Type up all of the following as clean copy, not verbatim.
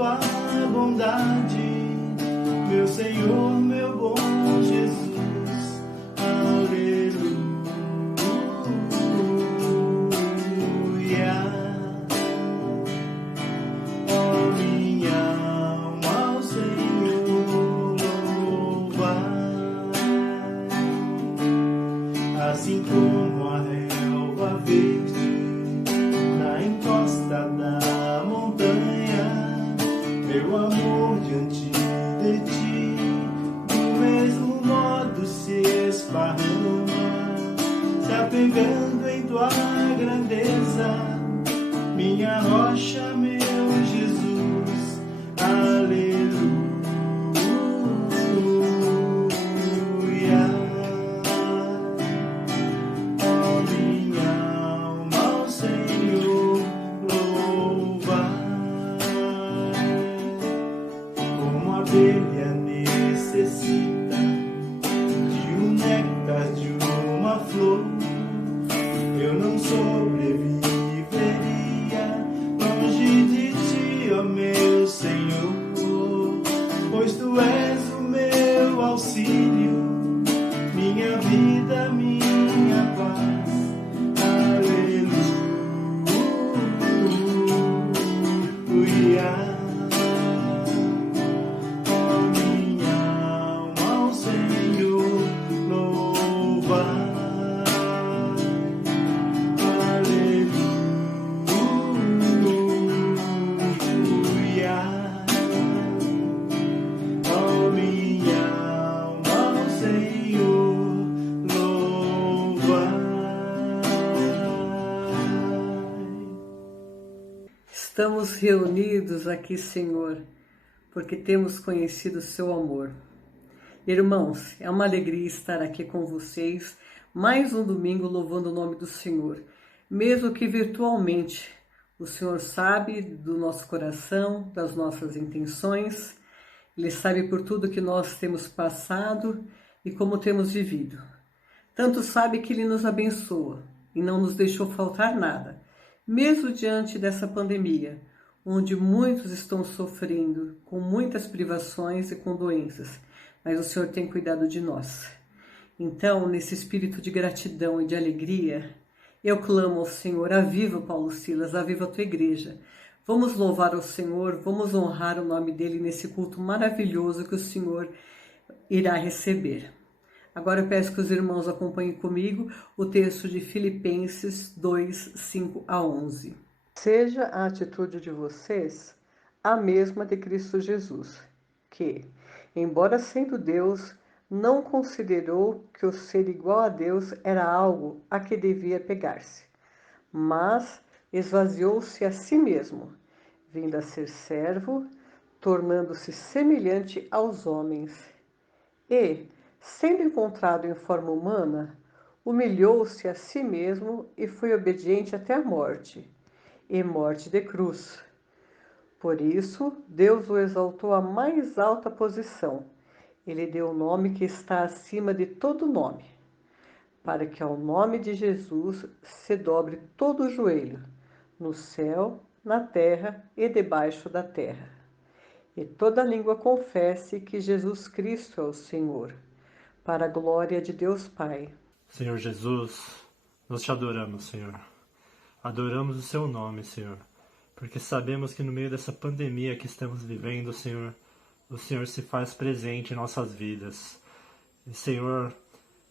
tua bondade, meu Senhor, meu bom Jesus. Aleluia. Ó minha alma, ao Senhor louva, assim como a relva verde na encosta da montanha, meu amor diante de ti, do mesmo modo se esparrama, se apegando em tua grandeza, minha rocha, meu Jesus. Aleluia. Ó minha alma, ao Senhor louva, como a abelha necessita de um néctar de uma flor, eu não sobreviveria longe de ti, ó meu Senhor, pois tu és o meu auxílio, minha vida, minha paz. Aleluia. Ó minha alma, ao Senhor louva. Aleluia. Ó minha alma, ao Senhor louva. Estamos reunidos aqui, Senhor, porque temos conhecido o seu amor. Irmãos, é uma alegria estar aqui com vocês, mais um domingo louvando o nome do Senhor, mesmo que virtualmente. O Senhor sabe do nosso coração, das nossas intenções, Ele sabe por tudo que nós temos passado e como temos vivido. Tanto sabe que Ele nos abençoa e não nos deixou faltar nada, mesmo diante dessa pandemia, onde muitos estão sofrendo com muitas privações e com doenças, mas o Senhor tem cuidado de nós. Então, nesse espírito de gratidão e de alegria, eu clamo ao Senhor: aviva, Paulo Silas, aviva a tua igreja. Vamos louvar ao Senhor, vamos honrar o nome dele nesse culto maravilhoso que o Senhor irá receber. Agora eu peço que os irmãos acompanhem comigo o texto de Filipenses 2, 5 a 11. Seja a atitude de vocês a mesma de Cristo Jesus, que, embora sendo Deus, não considerou que o ser igual a Deus era algo a que devia pegar-se, mas esvaziou-se a si mesmo, vindo a ser servo, tornando-se semelhante aos homens. E, sendo encontrado em forma humana, humilhou-se a si mesmo e foi obediente até a morte, e morte de cruz. Por isso, Deus o exaltou à mais alta posição. Ele deu o nome que está acima de todo nome, para que ao nome de Jesus se dobre todo o joelho, no céu, na terra e debaixo da terra, e toda língua confesse que Jesus Cristo é o Senhor, para a glória de Deus Pai. Senhor Jesus, nós te adoramos, Senhor. Adoramos o seu nome, Senhor, porque sabemos que no meio dessa pandemia que estamos vivendo, Senhor, o Senhor se faz presente em nossas vidas. E, Senhor,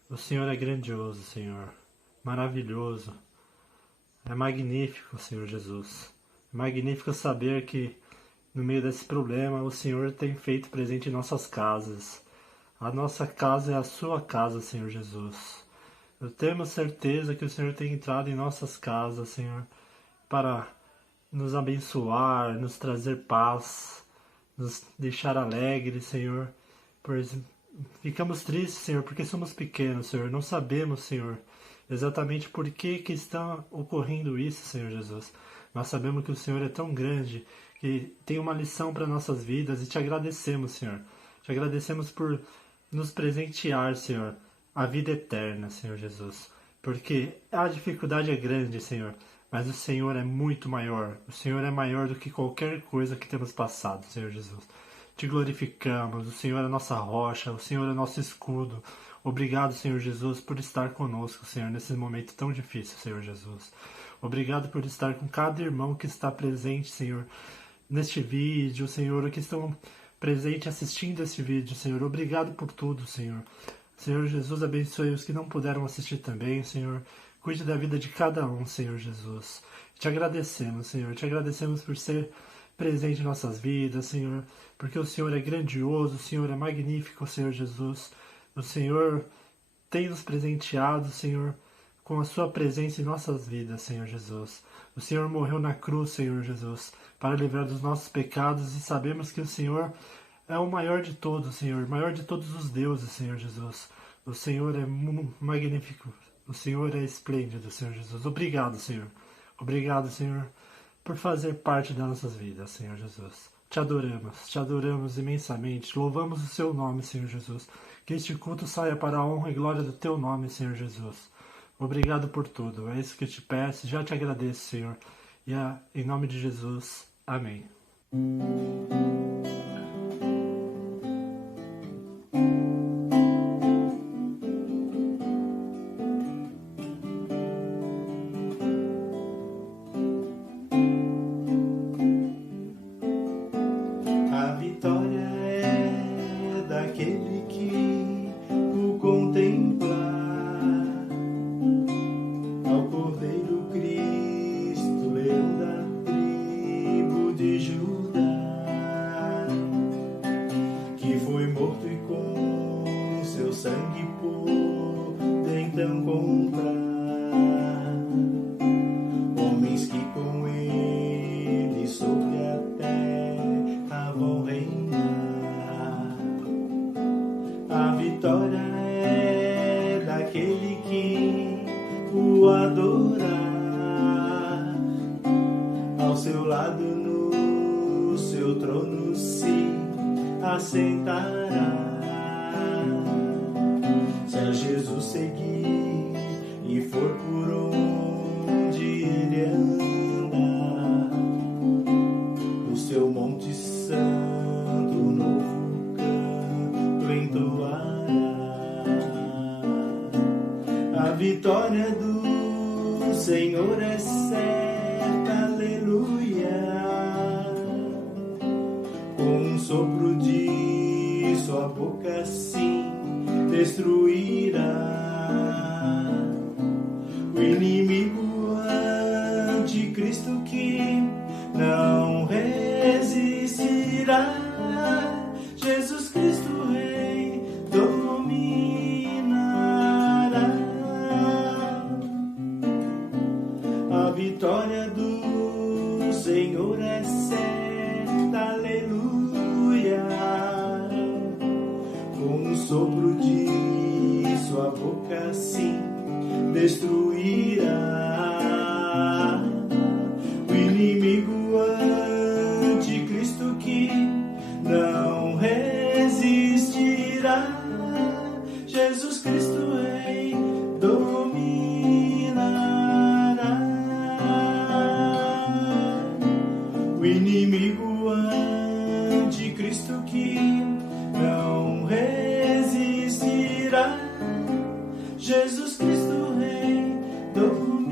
o Senhor é grandioso, Senhor, maravilhoso. É magnífico, Senhor Jesus. É magnífico saber que no meio desse problema o Senhor tem feito presente em nossas casas. A nossa casa é a sua casa, Senhor Jesus. Eu tenho certeza que o Senhor tem entrado em nossas casas, Senhor, para nos abençoar, nos trazer paz, nos deixar alegres, Senhor. Pois ficamos tristes, Senhor, porque somos pequenos, Senhor. Não sabemos, Senhor, exatamente por que está ocorrendo isso, Senhor Jesus. Nós sabemos que o Senhor é tão grande, que tem uma lição para nossas vidas, e te agradecemos, Senhor. Te agradecemos por nos presentear, Senhor, a vida eterna, Senhor Jesus. Porque a dificuldade é grande, Senhor, mas o Senhor é muito maior. O Senhor é maior do que qualquer coisa que temos passado, Senhor Jesus. Te glorificamos, o Senhor é a nossa rocha, o Senhor é nosso escudo. Obrigado, Senhor Jesus, por estar conosco, Senhor, nesse momento tão difícil, Senhor Jesus. Obrigado por estar com cada irmão que está presente, Senhor, neste vídeo, Senhor, que estão presentes assistindo este vídeo, Senhor. Obrigado por tudo, Senhor. Senhor Jesus, abençoe os que não puderam assistir também, Senhor. Cuide da vida de cada um, Senhor Jesus. Te agradecemos, Senhor. Te agradecemos por ser presente em nossas vidas, Senhor, porque o Senhor é grandioso, o Senhor é magnífico, Senhor Jesus. O Senhor tem nos presenteado, Senhor, com a sua presença em nossas vidas, Senhor Jesus. O Senhor morreu na cruz, Senhor Jesus, para livrar dos nossos pecados, e sabemos que o Senhor é o maior de todos, Senhor, o maior de todos os deuses, Senhor Jesus. O Senhor é magnífico, o Senhor é esplêndido, Senhor Jesus. Obrigado, Senhor. Obrigado, Senhor, por fazer parte das nossas vidas, Senhor Jesus. Te adoramos imensamente, louvamos o seu nome, Senhor Jesus. Que este culto saia para a honra e glória do teu nome, Senhor Jesus. Obrigado por tudo, é isso que eu te peço, já te agradeço, Senhor. E em nome de Jesus, amém. A vitória é daquele que o contempla, ao Cordeiro Cristo, leão da tribo de Judá, que foi morto e com seu sangue pôde então comprar homens que com ele sobre a terra vão reinar. A vitória é daquele que o adorar, ao seu lado no seu trono se assentará. Se a Jesus seguir e for por onde ele anda, no seu monte santo novo canto entoará. A vitória do Senhor é certa, aleluia. Com um sopro de sua boca sim destruirá o inimigo anticristo, que não resistirá. Jesus Cristo Rei dominará. A vitória do Senhor é certa, aleluia. Com um sopro de sua boca sim destruirá o inimigo anticristo, que não resistirá. Jesus Cristo Rei dominará. O inimigo anticristo, que não resistirá. Jesus Cristo Rei dominará.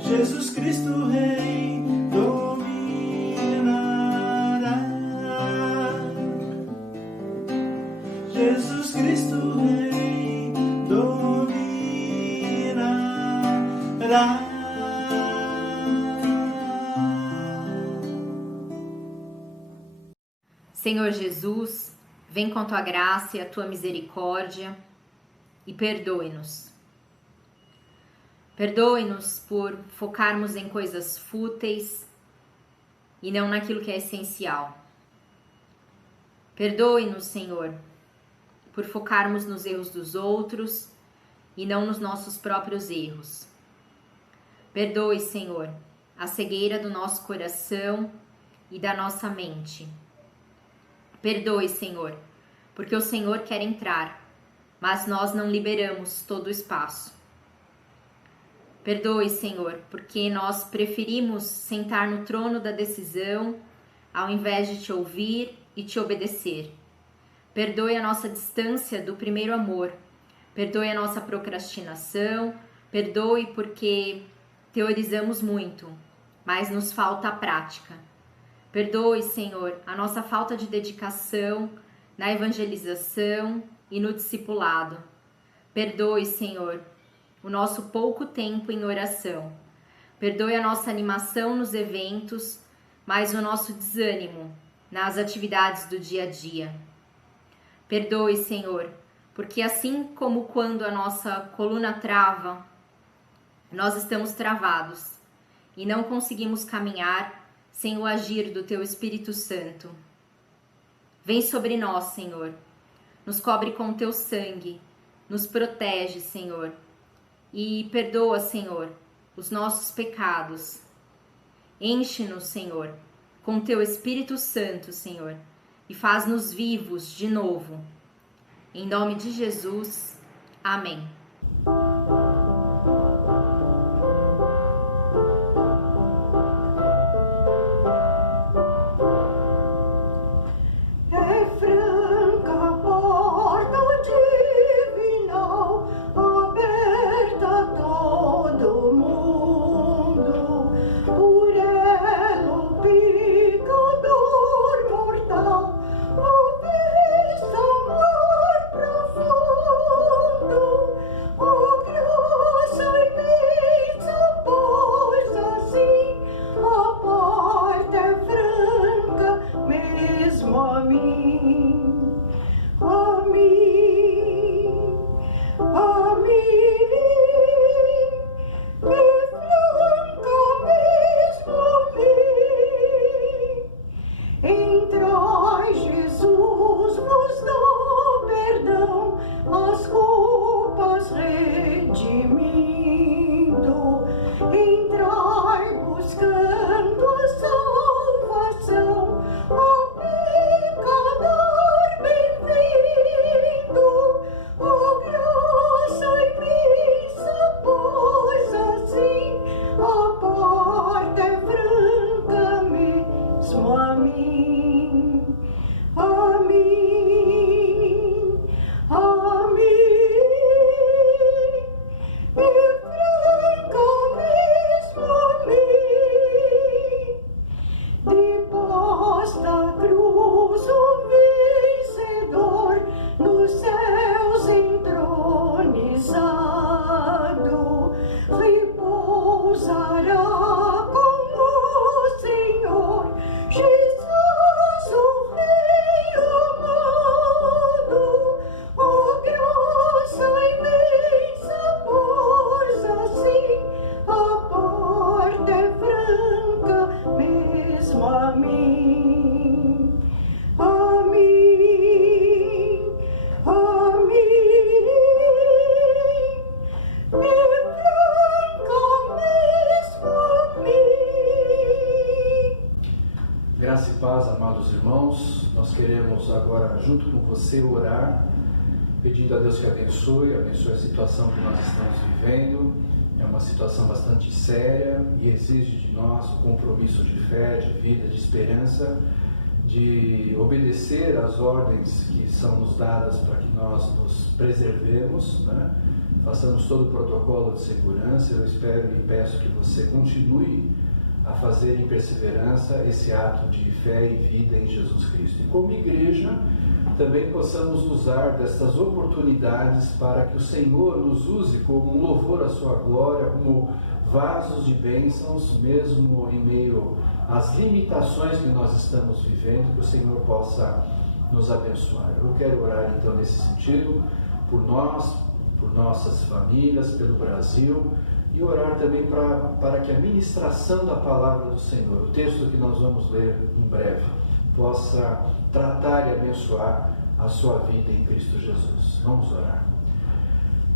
Jesus Cristo Rei dominará. Jesus Cristo Rei dominará. Senhor Jesus, vem com a tua graça e a tua misericórdia e perdoe-nos. Perdoe-nos por focarmos em coisas fúteis e não naquilo que é essencial. Perdoe-nos, Senhor, por focarmos nos erros dos outros e não nos nossos próprios erros. Perdoe, Senhor, a cegueira do nosso coração e da nossa mente. Perdoe, Senhor, porque o Senhor quer entrar mas nós não liberamos todo o espaço. Perdoe, Senhor, porque nós preferimos sentar no trono da decisão ao invés de te ouvir e te obedecer. Perdoe a nossa distância do primeiro amor. Perdoe a nossa procrastinação. Perdoe porque teorizamos muito, mas nos falta a prática. Perdoe, Senhor, a nossa falta de dedicação na evangelização e no discipulado. Perdoe, Senhor, o nosso pouco tempo em oração. Perdoe a nossa animação nos eventos, mas o nosso desânimo nas atividades do dia a dia. Perdoe, Senhor, porque assim como quando a nossa coluna trava, nós estamos travados e não conseguimos caminhar sem o agir do Teu Espírito Santo. Vem sobre nós, Senhor, nos cobre com Teu sangue, nos protege, Senhor, e perdoa, Senhor, os nossos pecados. Enche-nos, Senhor, com Teu Espírito Santo, Senhor, e faz-nos vivos de novo. Em nome de Jesus, amém. Graça e paz, amados irmãos, nós queremos agora, junto com você, orar, pedindo a Deus que abençoe a situação que nós estamos vivendo. É uma situação bastante séria e exige de nós o compromisso de fé, de vida, de esperança, de obedecer às ordens que são nos dadas para que nós nos preservemos, né? Façamos todo o protocolo de segurança. Eu espero e peço que você continue a fazer em perseverança esse ato de fé e vida em Jesus Cristo. E como igreja, também possamos usar destas oportunidades para que o Senhor nos use como um louvor à sua glória, como vasos de bênçãos, mesmo em meio às limitações que nós estamos vivendo, que o Senhor possa nos abençoar. Eu quero orar então nesse sentido, por nós, por nossas famílias, pelo Brasil, e orar também para que a ministração da palavra do Senhor, o texto que nós vamos ler em breve, possa tratar e abençoar a sua vida em Cristo Jesus. Vamos orar.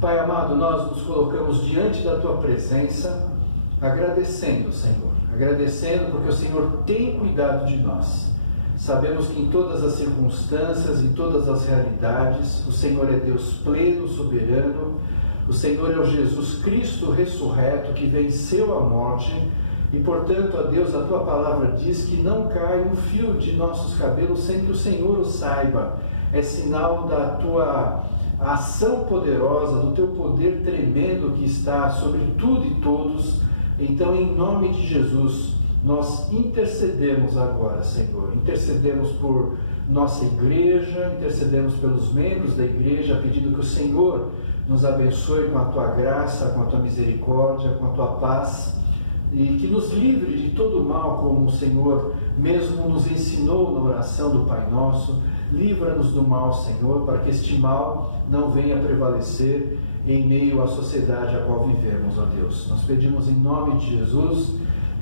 Pai amado, nós nos colocamos diante da Tua presença, agradecendo, Senhor, agradecendo porque o Senhor tem cuidado de nós. Sabemos que em todas as circunstâncias, em todas as realidades, o Senhor é Deus pleno, soberano. O Senhor é o Jesus Cristo ressurreto que venceu a morte. E, portanto, ó Deus, a Tua palavra diz que não cai um fio de nossos cabelos sem que o Senhor o saiba. É sinal da Tua ação poderosa, do Teu poder tremendo que está sobre tudo e todos. Então, em nome de Jesus, nós intercedemos agora, Senhor. Intercedemos por nossa igreja, intercedemos pelos membros da igreja, pedindo que o Senhor nos abençoe com a Tua graça, com a Tua misericórdia, com a Tua paz, e que nos livre de todo mal, como o Senhor mesmo nos ensinou na oração do Pai Nosso. Livra-nos do mal, Senhor, para que este mal não venha prevalecer em meio à sociedade a qual vivemos, ó Deus. Nós pedimos em nome de Jesus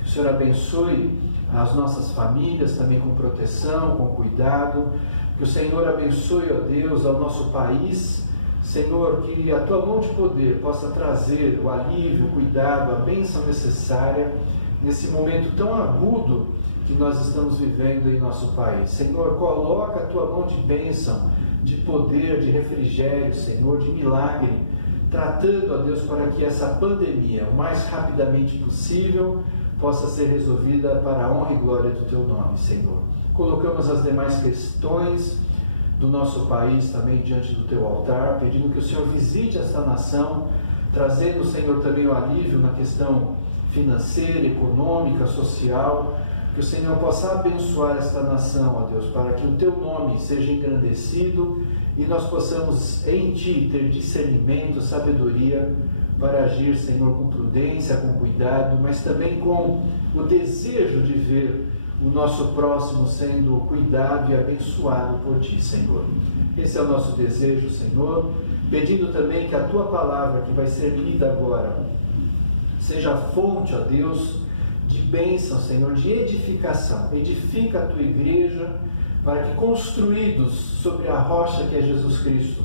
que o Senhor abençoe as nossas famílias também com proteção, com cuidado, que o Senhor abençoe, ó Deus, ao nosso país. Senhor, que a Tua mão de poder possa trazer o alívio, o cuidado, a bênção necessária nesse momento tão agudo que nós estamos vivendo em nosso país. Senhor, coloca a Tua mão de bênção, de poder, de refrigério, Senhor, de milagre, tratando, ó Deus, para que essa pandemia, o mais rapidamente possível, possa ser resolvida para a honra e glória do Teu nome, Senhor. Colocamos as demais questões do nosso país também diante do Teu altar, pedindo que o Senhor visite esta nação, trazendo, Senhor, também o alívio na questão financeira, econômica, social, que o Senhor possa abençoar esta nação, ó Deus, para que o Teu nome seja engrandecido e nós possamos em Ti ter discernimento, sabedoria para agir, Senhor, com prudência, com cuidado, mas também com o desejo de ver o nosso próximo sendo cuidado e abençoado por Ti, Senhor. Esse é o nosso desejo, Senhor, pedindo também que a Tua palavra que vai ser lida agora seja fonte, ó Deus, de bênção, Senhor, de edificação. Edifica a Tua igreja para que, construídos sobre a rocha que é Jesus Cristo,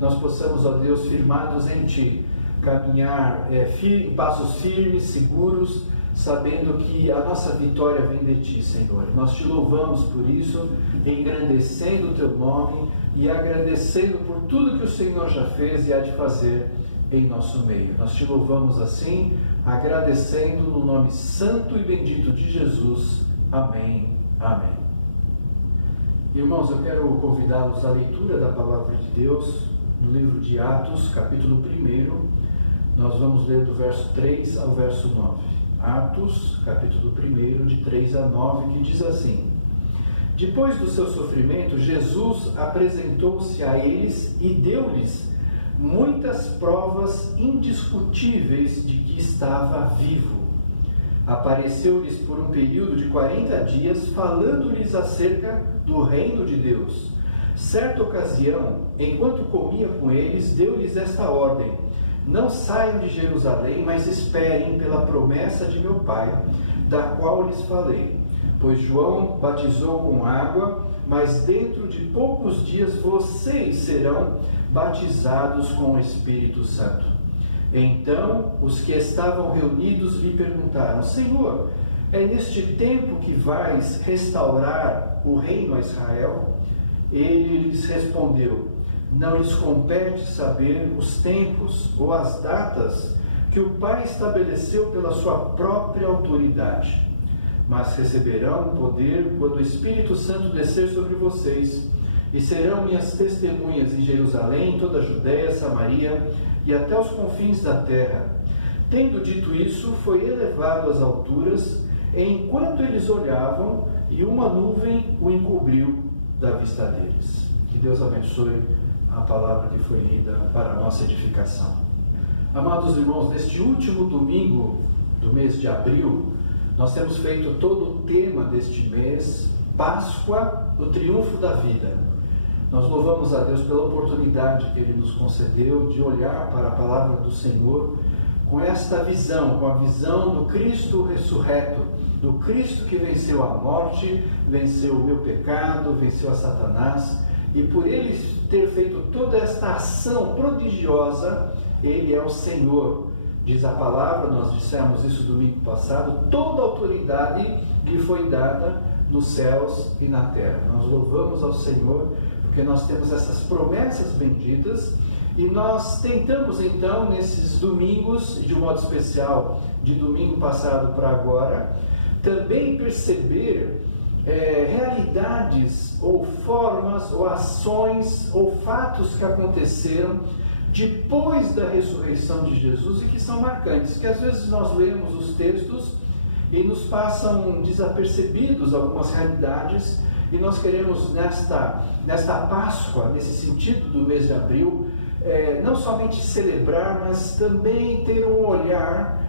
nós possamos, ó Deus, firmados em Ti, caminhar em passos firmes, seguros, sabendo que a nossa vitória vem de Ti, Senhor. Nós Te louvamos por isso, engrandecendo o Teu nome e agradecendo por tudo que o Senhor já fez e há de fazer em nosso meio. Nós Te louvamos assim, agradecendo no nome santo e bendito de Jesus. Amém. Amém. Irmãos, eu quero convidá-los à leitura da Palavra de Deus no livro de Atos, capítulo 1. Nós vamos ler do verso 3 ao verso 9. Atos, capítulo 1, de 3 a 9, que diz assim: Depois do seu sofrimento, Jesus apresentou-se a eles e deu-lhes muitas provas indiscutíveis de que estava vivo. Apareceu-lhes por um período de 40 dias, falando-lhes acerca do reino de Deus. Certa ocasião, enquanto comia com eles, deu-lhes esta ordem: Não saiam de Jerusalém, mas esperem pela promessa de meu Pai, da qual lhes falei. Pois João batizou com água, mas dentro de poucos dias vocês serão batizados com o Espírito Santo. Então os que estavam reunidos lhe perguntaram: Senhor, é neste tempo que vais restaurar o reino a Israel? Ele lhes respondeu: Não lhes compete saber os tempos ou as datas que o Pai estabeleceu pela sua própria autoridade, mas receberão poder quando o Espírito Santo descer sobre vocês, e serão minhas testemunhas em Jerusalém, em toda a Judéia, Samaria e até os confins da terra. Tendo dito isso, foi elevado às alturas, enquanto eles olhavam, e uma nuvem o encobriu da vista deles. Que Deus abençoe a palavra que foi lida para a nossa edificação. Amados irmãos, neste último domingo do mês de abril, nós temos feito todo o tema deste mês, Páscoa, o triunfo da vida. Nós louvamos a Deus pela oportunidade que Ele nos concedeu de olhar para a palavra do Senhor com esta visão, com a visão do Cristo ressurreto, do Cristo que venceu a morte, venceu o meu pecado, venceu a Satanás, e por Ele ter feito toda esta ação prodigiosa, Ele é o Senhor diz a palavra, nós dissemos isso domingo passado, toda autoridade lhe foi dada nos céus e na terra. Nós louvamos ao Senhor porque nós temos essas promessas benditas e nós tentamos então nesses domingos, de um modo especial de domingo passado para agora, também perceber realidades ou formas ou ações ou fatos que aconteceram depois da ressurreição de Jesus e que são marcantes, que às vezes nós lemos os textos e nos passam desapercebidos algumas realidades e nós queremos nesta Páscoa, nesse sentido do mês de abril, não somente celebrar, mas também ter um olhar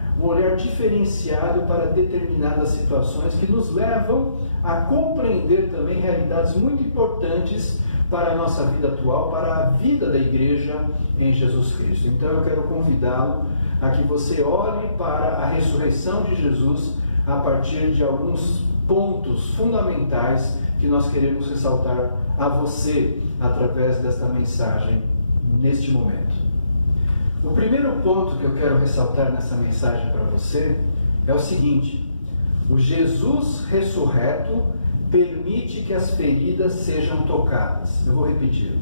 diferenciado para determinadas situações que nos levam a compreender também realidades muito importantes para a nossa vida atual, para a vida da igreja em Jesus Cristo. Então eu quero convidá-lo a que você olhe para a ressurreição de Jesus a partir de alguns pontos fundamentais que nós queremos ressaltar a você através desta mensagem neste momento. O primeiro ponto que eu quero ressaltar nessa mensagem para você é o seguinte: o Jesus ressurreto permite que as feridas sejam tocadas. Eu vou repetir.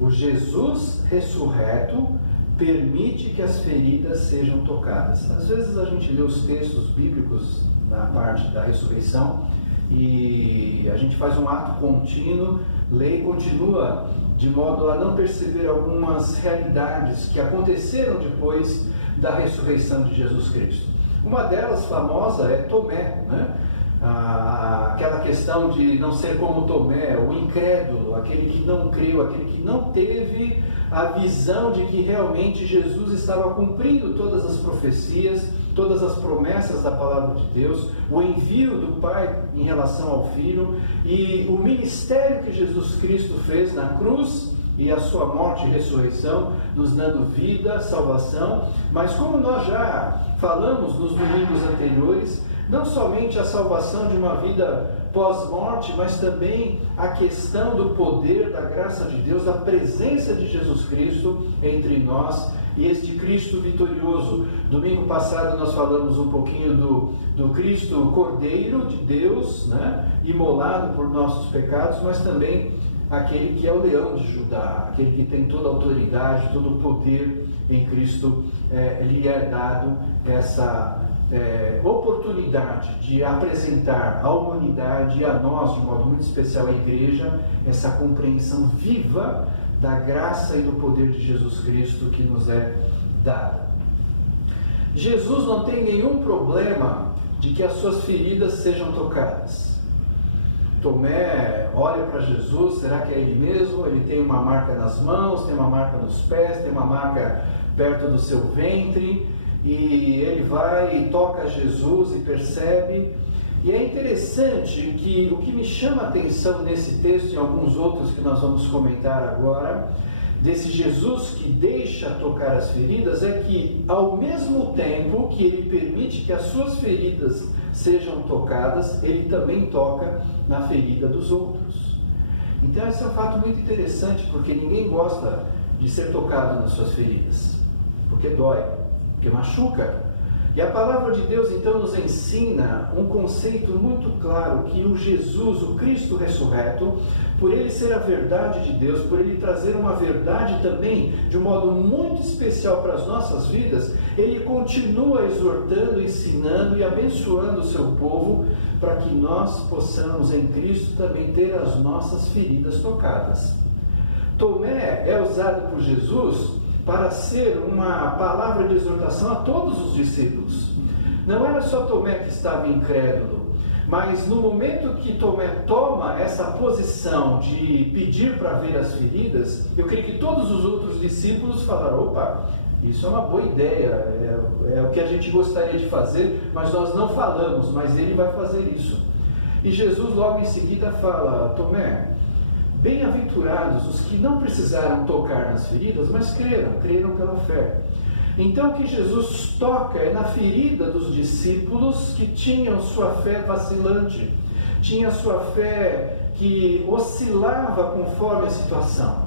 O Jesus ressurreto permite que as feridas sejam tocadas. Às vezes a gente lê os textos bíblicos na parte da ressurreição e a gente faz um ato contínuo, lê e continua de modo a não perceber algumas realidades que aconteceram depois da ressurreição de Jesus Cristo. Uma delas, famosa, é Tomé, né? Aquela questão de não ser como Tomé, o incrédulo, aquele que não creu, aquele que não teve a visão de que realmente Jesus estava cumprindo todas as profecias, todas as promessas da palavra de Deus, o envio do Pai em relação ao Filho e o ministério que Jesus Cristo fez na cruz e a sua morte e ressurreição, nos dando vida, salvação. Mas como nós já falamos nos domingos anteriores, não somente a salvação de uma vida pós-morte, mas também a questão do poder, da graça de Deus, da presença de Jesus Cristo entre nós e este Cristo vitorioso. Domingo passado nós falamos um pouquinho do Cristo Cordeiro de Deus, né, imolado por nossos pecados, mas também aquele que é o leão de Judá, aquele que tem toda a autoridade, todo o poder em Cristo, lhe é dado essa oportunidade de apresentar à humanidade e a nós, de modo muito especial à igreja, essa compreensão viva da graça e do poder de Jesus Cristo que nos é dada. Jesus não tem nenhum problema de que as suas feridas sejam tocadas. Tomé olha para Jesus, será que é ele mesmo? Ele tem uma marca nas mãos, tem uma marca nos pés, tem uma marca perto do seu ventre, e ele vai e toca Jesus e percebe. E é interessante que o que me chama a atenção nesse texto e alguns outros que nós vamos comentar agora, desse Jesus que deixa tocar as feridas, é que ao mesmo tempo que ele permite que as suas feridas sejam tocadas, ele também toca na ferida dos outros. Então esse é um fato muito interessante, porque ninguém gosta de ser tocado nas suas feridas, porque dói, porque machuca. E a palavra de Deus então nos ensina um conceito muito claro, que o Jesus, o Cristo ressurreto, por ele ser a verdade de Deus, por ele trazer uma verdade também de um modo muito especial para as nossas vidas, ele continua exortando, ensinando e abençoando o seu povo, para que nós possamos em Cristo também ter as nossas feridas tocadas. Tomé é usado por Jesus para ser uma palavra de exortação a todos os discípulos. Não era só Tomé que estava incrédulo, mas no momento que Tomé toma essa posição de pedir para ver as feridas, eu creio que todos os outros discípulos falaram: opa, isso é uma boa ideia, é o que a gente gostaria de fazer, mas nós não falamos, mas ele vai fazer isso. E Jesus logo em seguida fala: Tomé, bem-aventurados os que não precisaram tocar nas feridas, mas creram pela fé. Então o que Jesus toca é na ferida dos discípulos que tinham sua fé vacilante, tinha sua fé que oscilava conforme a situação.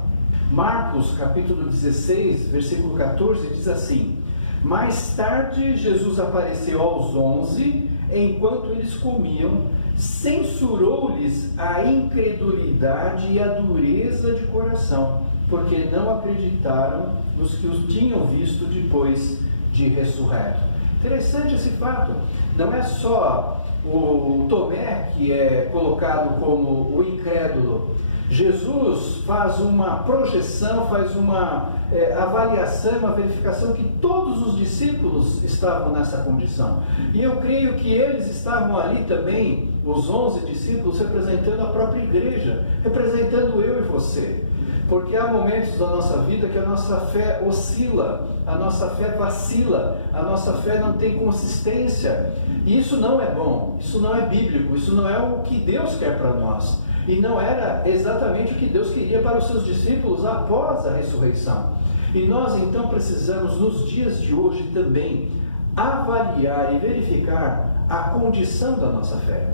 Marcos capítulo 16, versículo 14 diz assim: Mais tarde, Jesus apareceu aos 11, enquanto eles comiam, censurou-lhes a incredulidade e a dureza de coração, porque não acreditaram nos que os tinham visto depois de ressurreto. Interessante esse fato. Não é só o Tomé que é colocado como o incrédulo. Jesus faz uma projeção, faz uma avaliação, uma verificação que todos os discípulos estavam nessa condição. E eu creio que eles estavam ali também, os 11 discípulos, representando a própria igreja, representando eu e você. Porque há momentos da nossa vida que a nossa fé oscila, a nossa fé vacila, a nossa fé não tem consistência. E isso não é bom, isso não é bíblico, isso não é o que Deus quer para nós. E não era exatamente o que Deus queria para os seus discípulos após a ressurreição. E nós então precisamos, nos dias de hoje também, avaliar e verificar a condição da nossa fé.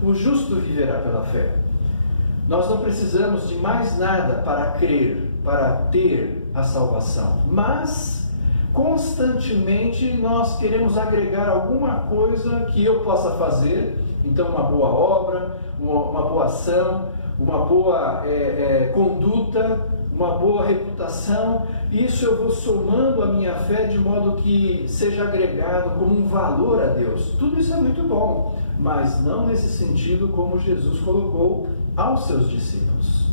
O justo viverá pela fé. Nós não precisamos de mais nada para crer, para ter a salvação. Mas, constantemente, nós queremos agregar alguma coisa que eu possa fazer. Então, uma boa obra, uma boa ação, uma boa conduta, uma boa reputação. Isso eu vou somando a minha fé de modo que seja agregado como um valor a Deus. Tudo isso é muito bom, mas não nesse sentido como Jesus colocou aos seus discípulos.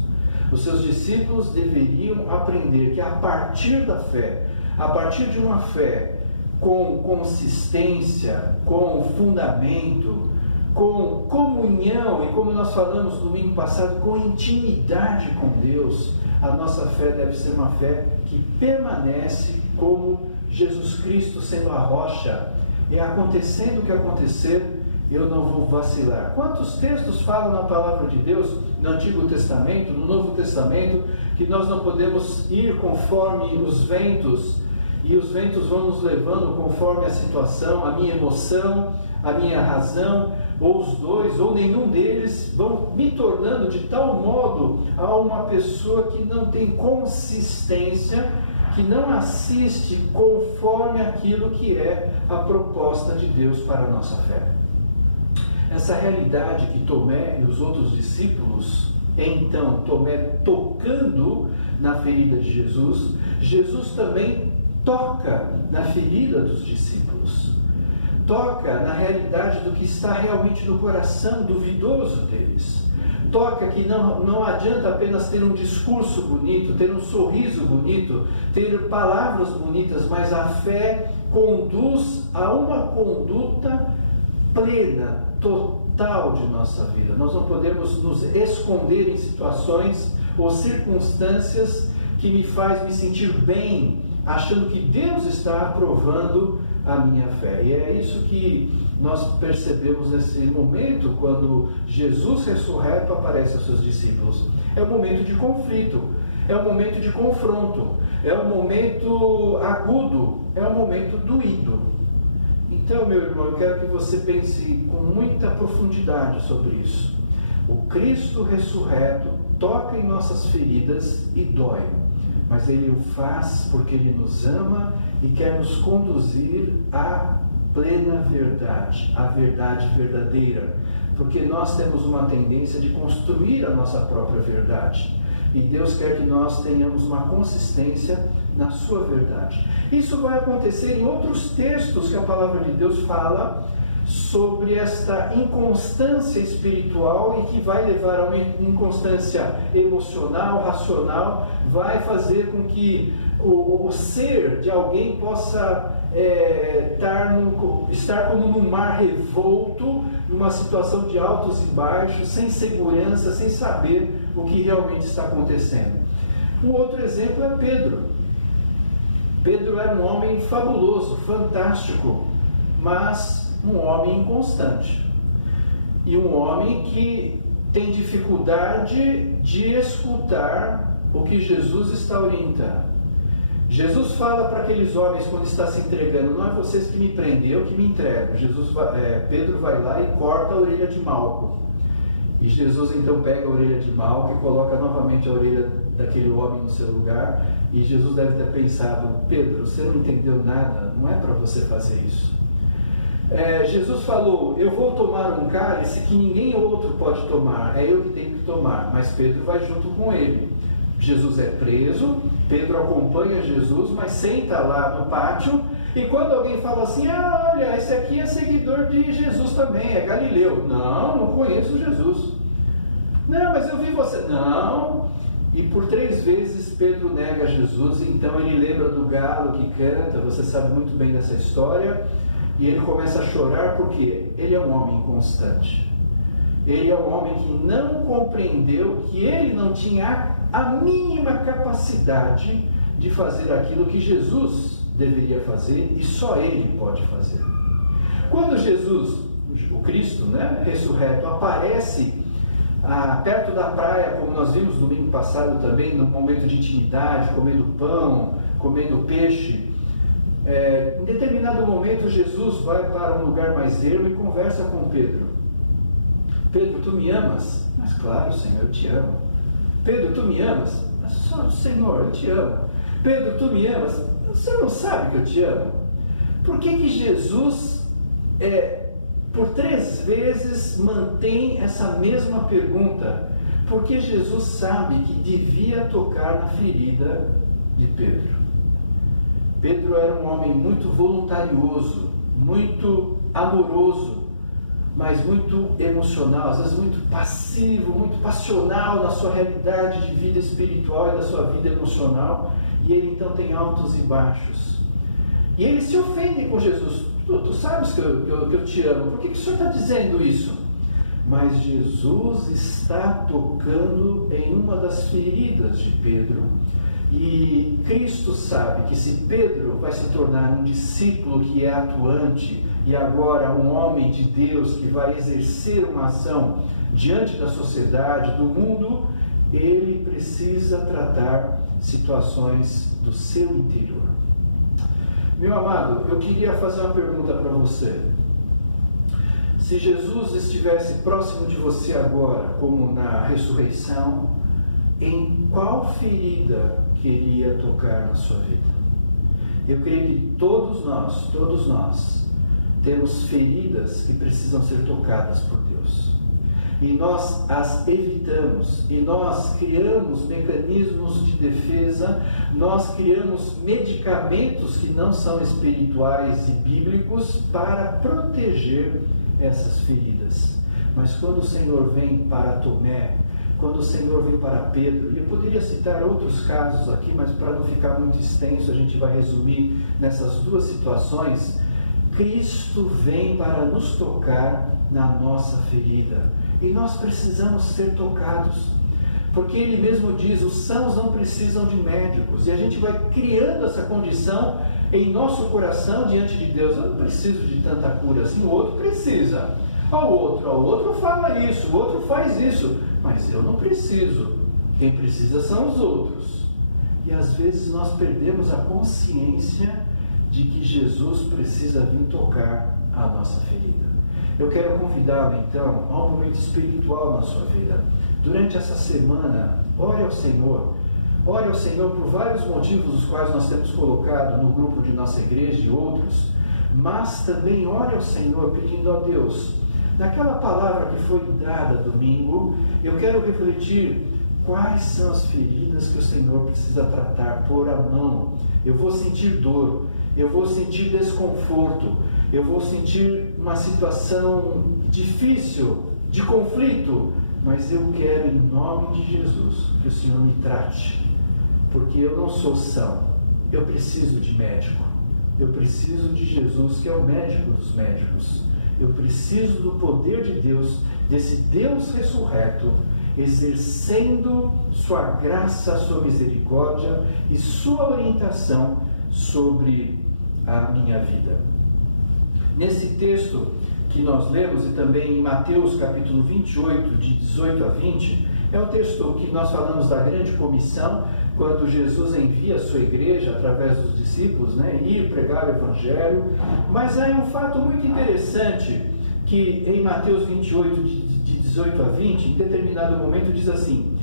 Os seus discípulos deveriam aprender que a partir da fé, a partir de uma fé com consistência, com fundamento, com comunhão e, como nós falamos no domingo passado, com intimidade com Deus, a nossa fé deve ser uma fé que permanece como Jesus Cristo sendo a rocha, e acontecendo o que acontecer, eu não vou vacilar. Quantos textos falam na palavra de Deus, no Antigo Testamento, no Novo Testamento, que nós não podemos ir conforme os ventos, e os ventos vão nos levando conforme a situação, a minha emoção, a minha razão, ou os dois, ou nenhum deles, vão me tornando de tal modo a uma pessoa que não tem consistência, que não assiste conforme aquilo que é a proposta de Deus para a nossa fé. Essa realidade que Tomé e os outros discípulos, então Tomé tocando na ferida de Jesus, Jesus também toca na ferida dos discípulos. Toca na realidade do que está realmente no coração duvidoso deles. Toca que não adianta apenas ter um discurso bonito, ter um sorriso bonito, ter palavras bonitas, mas a fé conduz a uma conduta plena, total de nossa vida. Nós não podemos nos esconder em situações ou circunstâncias que me faz me sentir bem, achando que Deus está aprovando a minha fé. E é isso que nós percebemos nesse momento, quando Jesus ressurreto aparece aos seus discípulos. É um momento de conflito, é um momento de confronto, é um momento agudo, é um momento doído. Então, meu irmão, eu quero que você pense com muita profundidade sobre isso. O Cristo ressurreto toca em nossas feridas e dói, mas Ele o faz porque Ele nos ama e quer nos conduzir à plena verdade, à verdade verdadeira, porque nós temos uma tendência de construir a nossa própria verdade, e Deus quer que nós tenhamos uma consistência na sua verdade. Isso vai acontecer em outros textos que a palavra de Deus fala sobre esta inconstância espiritual e que vai levar a uma inconstância emocional, racional, vai fazer com que o ser de alguém possa estar como num mar revolto, numa situação de altos e baixos, sem segurança, sem saber o que realmente está acontecendo. O outro exemplo é Pedro. Pedro era um homem fabuloso, fantástico, mas um homem inconstante. E um homem que tem dificuldade de escutar o que Jesus está orientando. Jesus fala para aqueles homens quando está se entregando: não é vocês que me prendeu, que me entregam. Pedro vai lá e corta a orelha de Malco. E Jesus então pega a orelha de Malco e coloca novamente a orelha daquele homem no seu lugar. E Jesus deve ter pensado: Pedro, você não entendeu nada, não é para você fazer isso. Jesus falou: eu vou tomar um cálice que ninguém outro pode tomar, é eu que tenho que tomar. Mas Pedro vai junto com ele. Jesus é preso, Pedro acompanha Jesus, mas senta lá no pátio. E quando alguém fala assim: ah, olha, esse aqui é seguidor de Jesus também, é Galileu. Não conheço Jesus. Não, mas eu vi você. Não. E por 3 vezes Pedro nega Jesus. Então ele lembra do galo que canta, você sabe muito bem dessa história. E ele começa a chorar porque ele é um homem inconstante. Ele é um homem que não compreendeu que ele não tinha a mínima capacidade de fazer aquilo que Jesus deveria fazer e só ele pode fazer. Quando Jesus, o Cristo, ressurreto, aparece perto da praia, como nós vimos no domingo passado também, no momento de intimidade, comendo pão, comendo peixe, em determinado momento Jesus vai para um lugar mais ermo e conversa com Pedro. Pedro, tu me amas? Mas claro, Senhor, eu te amo. Pedro, tu me amas? Mas só, Senhor, eu te amo. Pedro, tu me amas? Você não sabe que eu te amo? Por que Jesus, por 3 vezes, mantém essa mesma pergunta? Porque Jesus sabe que devia tocar na ferida de Pedro. Pedro era um homem muito voluntarioso, muito amoroso, mas muito emocional, às vezes muito passivo, muito passional na sua realidade de vida espiritual e da sua vida emocional. E ele então tem altos e baixos. E ele se ofende com Jesus. Tu sabes que eu te amo, por que o Senhor está dizendo isso? Mas Jesus está tocando em uma das feridas de Pedro. E Cristo sabe que se Pedro vai se tornar um discípulo que é atuante, e agora um homem de Deus que vai exercer uma ação diante da sociedade, do mundo, ele precisa tratar situações do seu interior. Meu amado, eu queria fazer uma pergunta para você. Se Jesus estivesse próximo de você agora, como na ressurreição, em qual ferida queria tocar na sua vida? Eu creio que todos nós temos feridas que precisam ser tocadas por Deus. E nós as evitamos, e nós criamos mecanismos de defesa, nós criamos medicamentos que não são espirituais e bíblicos para proteger essas feridas. Mas quando o Senhor vem para Tomé, quando o Senhor vem para Pedro, e eu poderia citar outros casos aqui, mas para não ficar muito extenso, a gente vai resumir nessas 2 situações. Cristo vem para nos tocar na nossa ferida. E nós precisamos ser tocados. Porque Ele mesmo diz, os sãos não precisam de médicos. E a gente vai criando essa condição em nosso coração diante de Deus. Eu não preciso de tanta cura assim, o outro precisa. O outro fala isso, o outro faz isso. Mas eu não preciso. Quem precisa são os outros. E às vezes nós perdemos a consciência de que Jesus precisa vir tocar a nossa ferida. Eu quero convidá-lo então a um momento espiritual na sua vida. Durante essa semana, ore ao Senhor. Ore ao Senhor por vários motivos, os quais nós temos colocado no grupo de nossa igreja e outros. Mas também ore ao Senhor pedindo a Deus, naquela palavra que foi dada domingo, eu quero refletir quais são as feridas que o Senhor precisa tratar, pôr a mão. Eu vou sentir dor, eu vou sentir desconforto, eu vou sentir uma situação difícil, de conflito, mas eu quero, em nome de Jesus, que o Senhor me trate, porque eu não sou são, eu preciso de médico, eu preciso de Jesus, que é o médico dos médicos, eu preciso do poder de Deus, desse Deus ressurreto, exercendo sua graça, sua misericórdia e sua orientação sobre a minha vida. Nesse texto que nós lemos, e também em Mateus capítulo 28, de 18 a 20, é o texto que nós falamos da grande comissão, quando Jesus envia a sua igreja, através dos discípulos, ir pregar o Evangelho. Mas há um fato muito interessante, que em Mateus 28, de 18 a 20, em determinado momento diz assim,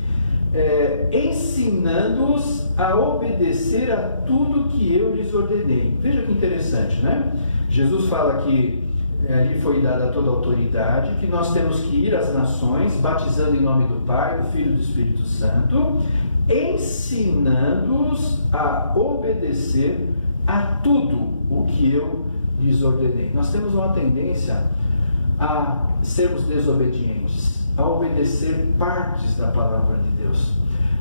ensinando-os a obedecer a tudo que eu lhes ordenei. Veja que interessante, né? Jesus fala que lhe foi dada toda a autoridade, que nós temos que ir às nações, batizando em nome do Pai, do Filho e do Espírito Santo, ensinando-os a obedecer a tudo o que eu lhes ordenei. Nós temos uma tendência a sermos desobedientes, a obedecer partes da palavra de Deus,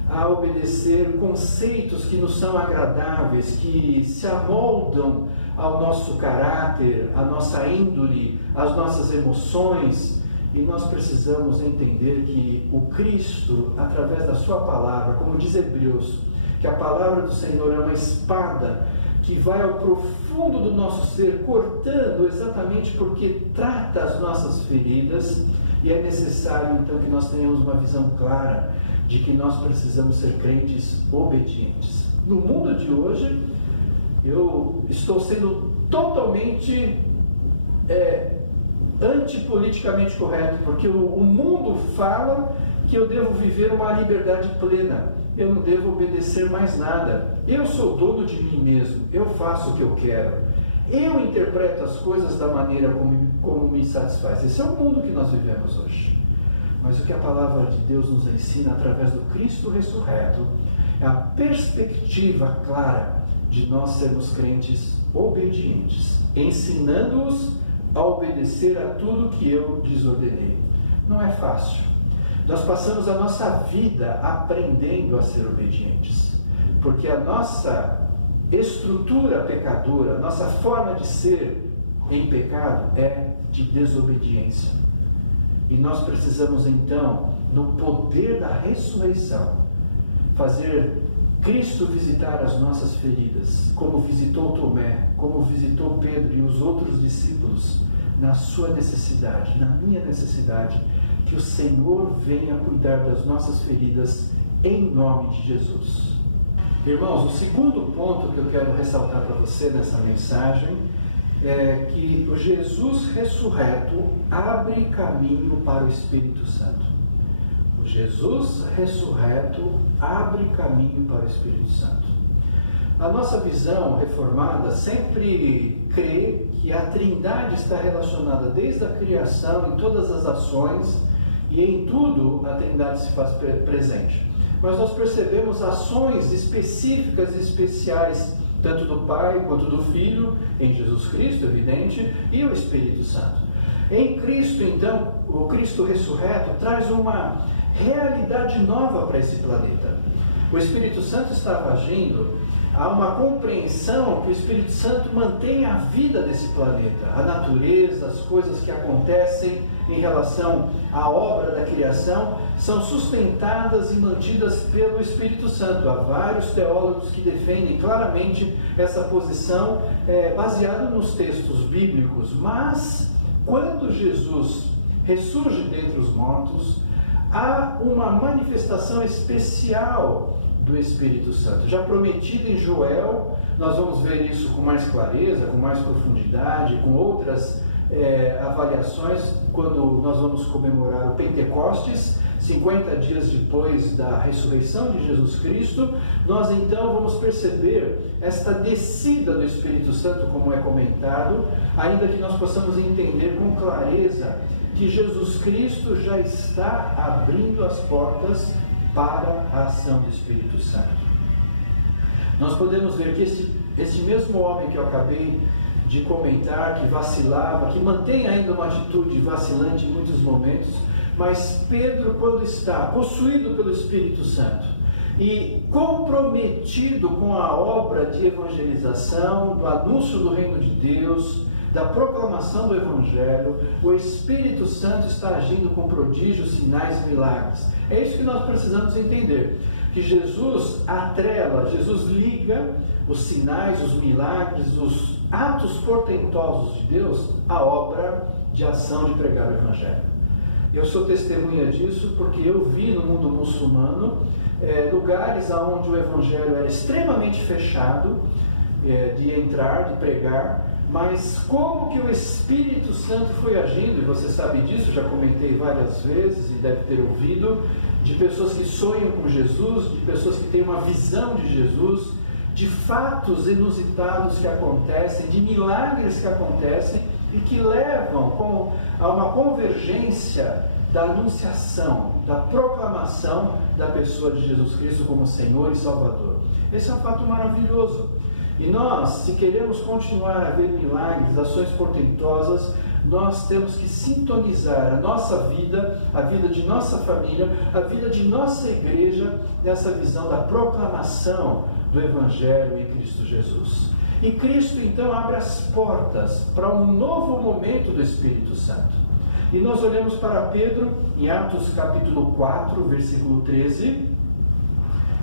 a obedecer conceitos que nos são agradáveis, que se amoldam ao nosso caráter, à nossa índole, às nossas emoções. E nós precisamos entender que o Cristo, através da sua palavra, como diz Hebreus, que a palavra do Senhor é uma espada que vai ao profundo do nosso ser, cortando exatamente porque trata as nossas feridas, e é necessário então que nós tenhamos uma visão clara de que nós precisamos ser crentes obedientes. No mundo de hoje, eu estou sendo totalmente antipoliticamente correto, porque o mundo fala que eu devo viver uma liberdade plena, eu não devo obedecer mais nada, eu sou dono de mim mesmo, eu faço o que eu quero, eu interpreto as coisas da maneira como me satisfaz. Esse é o mundo que nós vivemos hoje. Mas o que a palavra de Deus nos ensina através do Cristo ressurreto é a perspectiva clara de nós sermos crentes obedientes, ensinando-os a obedecer a tudo que eu lhes ordenei. Não é fácil. Nós passamos a nossa vida aprendendo a ser obedientes, porque a nossa estrutura pecadora, a nossa forma de ser em pecado é de desobediência. E nós precisamos então, no poder da ressurreição, fazer Cristo visitar as nossas feridas, como visitou Tomé, como visitou Pedro e os outros discípulos, na sua necessidade, na minha necessidade, que o Senhor venha cuidar das nossas feridas em nome de Jesus. Irmãos, o segundo ponto que eu quero ressaltar para você nessa mensagem é que o Jesus ressurreto abre caminho para o Espírito Santo. O Jesus ressurreto abre caminho para o Espírito Santo. A nossa visão reformada sempre crê que a Trindade está relacionada desde a criação, em todas as ações, e em tudo a Trindade se faz presente. Mas nós percebemos ações específicas e especiais, tanto do Pai quanto do Filho, em Jesus Cristo, evidente, e o Espírito Santo. Em Cristo, então, o Cristo ressurreto traz uma realidade nova para esse planeta. O Espírito Santo estava agindo, há uma compreensão que o Espírito Santo mantém a vida desse planeta, a natureza, as coisas que acontecem em relação à obra da criação, são sustentadas e mantidas pelo Espírito Santo. Há vários teólogos que defendem claramente essa posição, baseado nos textos bíblicos. Mas, quando Jesus ressurge dentre os mortos, há uma manifestação especial do Espírito Santo, já prometido em Joel. Nós vamos ver isso com mais clareza, com mais profundidade, com outras avaliações, quando nós vamos comemorar o Pentecostes, 50 dias depois da ressurreição de Jesus Cristo. Nós então vamos perceber esta descida do Espírito Santo, como é comentado, ainda que nós possamos entender com clareza que Jesus Cristo já está abrindo as portas para a ação do Espírito Santo. Nós podemos ver que esse mesmo homem que eu acabei de comentar, que vacilava, que mantém ainda uma atitude vacilante em muitos momentos, mas Pedro, quando está possuído pelo Espírito Santo e comprometido com a obra de evangelização, do anúncio do reino de Deus, da proclamação do Evangelho, o Espírito Santo está agindo com prodígios, sinais e milagres. É isso que nós precisamos entender, que Jesus atrela, Jesus liga os sinais, os milagres, os atos portentosos de Deus à obra de ação de pregar o Evangelho. Eu sou testemunha disso porque eu vi no mundo muçulmano lugares onde o Evangelho era extremamente fechado de entrar, de pregar, Mas como que o Espírito Santo foi agindo, e você sabe disso, já comentei várias vezes e deve ter ouvido, de pessoas que sonham com Jesus, de pessoas que têm uma visão de Jesus, de fatos inusitados que acontecem, de milagres que acontecem e que levam a uma convergência da anunciação, da proclamação da pessoa de Jesus Cristo como Senhor e Salvador. Esse é um fato maravilhoso. E nós, se queremos continuar a ver milagres, ações portentosas, nós temos que sintonizar a nossa vida, a vida de nossa família, a vida de nossa igreja, nessa visão da proclamação do Evangelho em Cristo Jesus. E Cristo então abre as portas para um novo momento do Espírito Santo. E nós olhamos para Pedro, em Atos capítulo 4, versículo 13.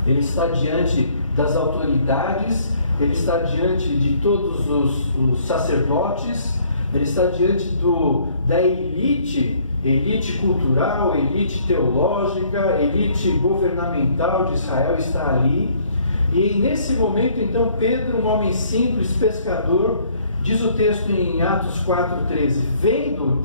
Ele está diante das autoridades, ele está diante de todos os sacerdotes, ele está diante da elite cultural, elite teológica, elite governamental de Israel está ali. E nesse momento, então, Pedro, um homem simples, pescador, diz o texto em Atos 4,13, vendo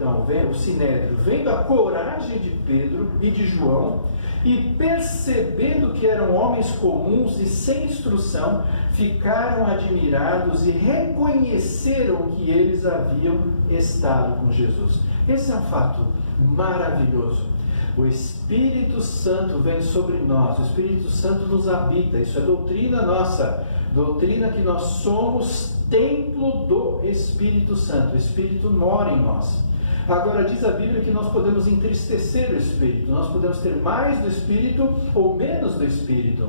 o Sinédrio, vendo a coragem de Pedro e de João, e percebendo que eram homens comuns e sem instrução, ficaram admirados e reconheceram que eles haviam estado com Jesus. Esse é um fato maravilhoso. O Espírito Santo vem sobre nós, o Espírito Santo nos habita, isso é doutrina nossa, doutrina que nós somos templo do Espírito Santo, o Espírito mora em nós. Agora diz a Bíblia que nós podemos entristecer o Espírito, nós podemos ter mais do Espírito ou menos do Espírito.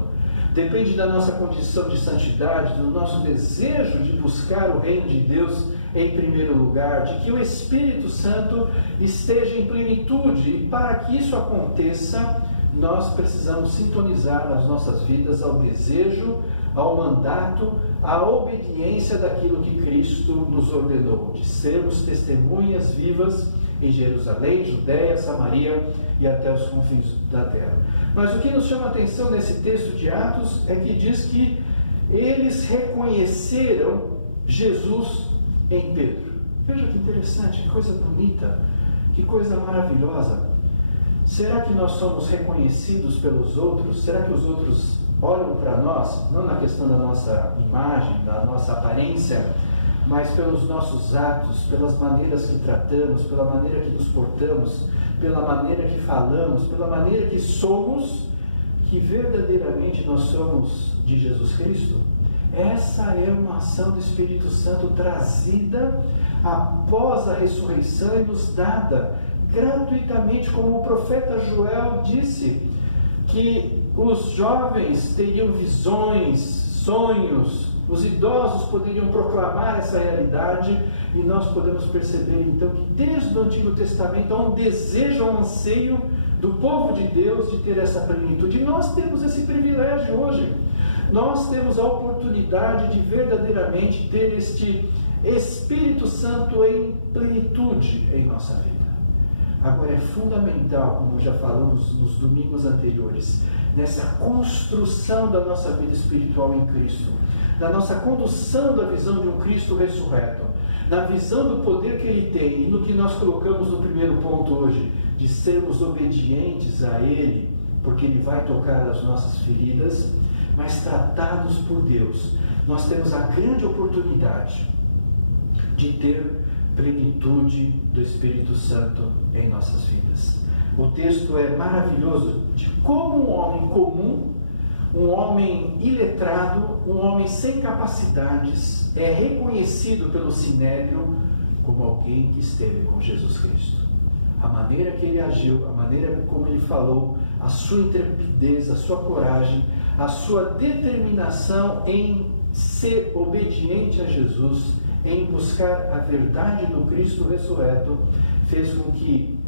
Depende da nossa condição de santidade, do nosso desejo de buscar o reino de Deus em primeiro lugar, de que o Espírito Santo esteja em plenitude. E para que isso aconteça, nós precisamos sintonizar as nossas vidas ao desejo, ao mandato, à obediência daquilo que Cristo nos ordenou, de sermos testemunhas vivas em Jerusalém, Judéia, Samaria e até os confins da terra. Mas o que nos chama a atenção nesse texto de Atos é que diz que eles reconheceram Jesus em Pedro. Veja que interessante, que coisa bonita, que coisa maravilhosa. Será que nós somos reconhecidos pelos outros? Será que os outros olham para nós, não na questão da nossa imagem, da nossa aparência, mas pelos nossos atos, pelas maneiras que tratamos, pela maneira que nos portamos, pela maneira que falamos, pela maneira que somos, que verdadeiramente nós somos de Jesus Cristo? Essa é uma ação do Espírito Santo trazida após a ressurreição e nos dada gratuitamente, como o profeta Joel disse, que os jovens teriam visões, sonhos, os idosos poderiam proclamar essa realidade, e nós podemos perceber então que desde o Antigo Testamento há um desejo, um anseio do povo de Deus de ter essa plenitude. E nós temos esse privilégio hoje. Nós temos a oportunidade de verdadeiramente ter este Espírito Santo em plenitude em nossa vida. Agora é fundamental, como já falamos nos domingos anteriores, nessa construção da nossa vida espiritual em Cristo, da nossa condução da visão de um Cristo ressurreto, na visão do poder que Ele tem, e no que nós colocamos no primeiro ponto hoje, de sermos obedientes a Ele, porque Ele vai tocar as nossas feridas, mas tratados por Deus. Nós temos a grande oportunidade de ter plenitude do Espírito Santo em nossas vidas. O texto é maravilhoso de como um homem comum, um homem iletrado, um homem sem capacidades, é reconhecido pelo Sinédrio como alguém que esteve com Jesus Cristo. A maneira que ele agiu, a maneira como ele falou, a sua intrepidez, a sua coragem, a sua determinação em ser obediente a Jesus, em buscar a verdade do Cristo ressurreto, fez com que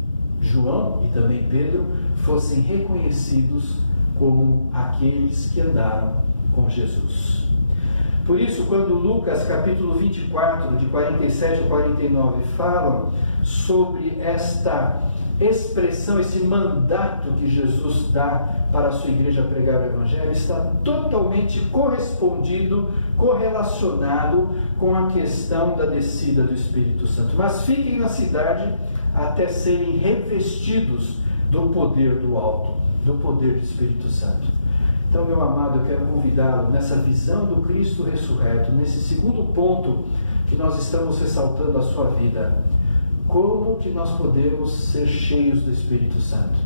João e também Pedro fossem reconhecidos como aqueles que andaram com Jesus. Por isso, quando Lucas capítulo 24, de 47 a 49, falam sobre esta expressão, esse mandato que Jesus dá para a sua igreja pregar o Evangelho está totalmente correspondido, correlacionado com a questão da descida do Espírito Santo. Mas fiquem na cidade até serem revestidos do poder do alto, do poder do Espírito Santo. Então, meu amado, eu quero convidá-lo nessa visão do Cristo ressurreto, nesse segundo ponto que nós estamos ressaltando a sua vida. Como que nós podemos ser cheios do Espírito Santo?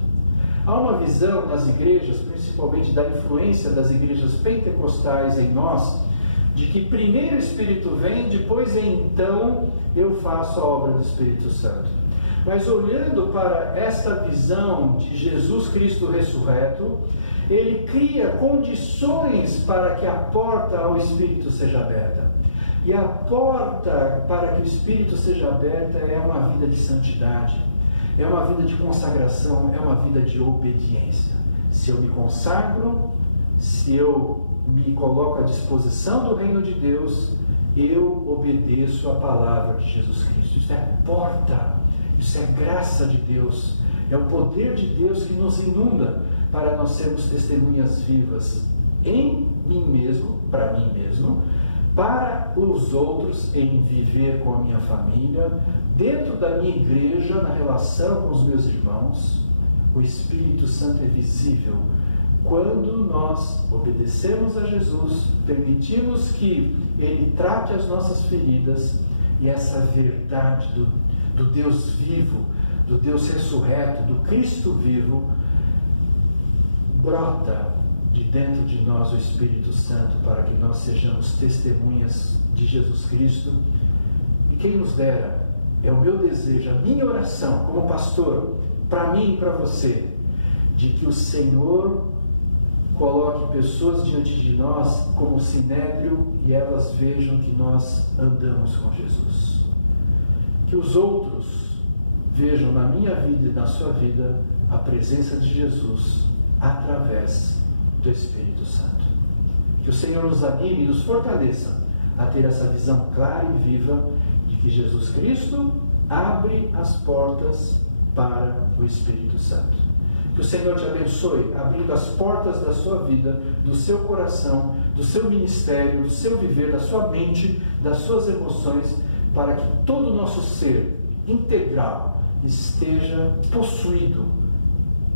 Há uma visão nas igrejas, principalmente da influência das igrejas pentecostais em nós, de que primeiro o Espírito vem, depois então eu faço a obra do Espírito Santo. Mas olhando para esta visão de Jesus Cristo ressurreto, ele cria condições para que a porta ao Espírito seja aberta. E a porta para que o Espírito seja aberta é uma vida de santidade, é uma vida de consagração, é uma vida de obediência. Se eu me consagro, se eu me coloco à disposição do reino de Deus, eu obedeço a palavra de Jesus Cristo. Isso é porta, isso é graça de Deus, é o poder de Deus que nos inunda para nós sermos testemunhas vivas em mim mesmo, para mim mesmo, para os outros, em viver com a minha família, dentro da minha igreja, na relação com os meus irmãos. O Espírito Santo é visível quando nós obedecemos a Jesus, permitimos que Ele trate as nossas feridas, e essa verdade do Deus vivo, do Deus ressurreto, do Cristo vivo, brota de dentro de nós o Espírito Santo, para que nós sejamos testemunhas de Jesus Cristo. E quem nos dera, é o meu desejo, a minha oração como pastor, para mim e para você, de que o Senhor coloque pessoas diante de nós como sinédrio e elas vejam que nós andamos com Jesus. Que os outros vejam na minha vida e na sua vida a presença de Jesus através do Espírito Santo. Que o Senhor nos anime e nos fortaleça a ter essa visão clara e viva de que Jesus Cristo abre as portas para o Espírito Santo. Que o Senhor te abençoe, abrindo as portas da sua vida, do seu coração, do seu ministério, do seu viver, da sua mente, das suas emoções, para que todo o nosso ser integral esteja possuído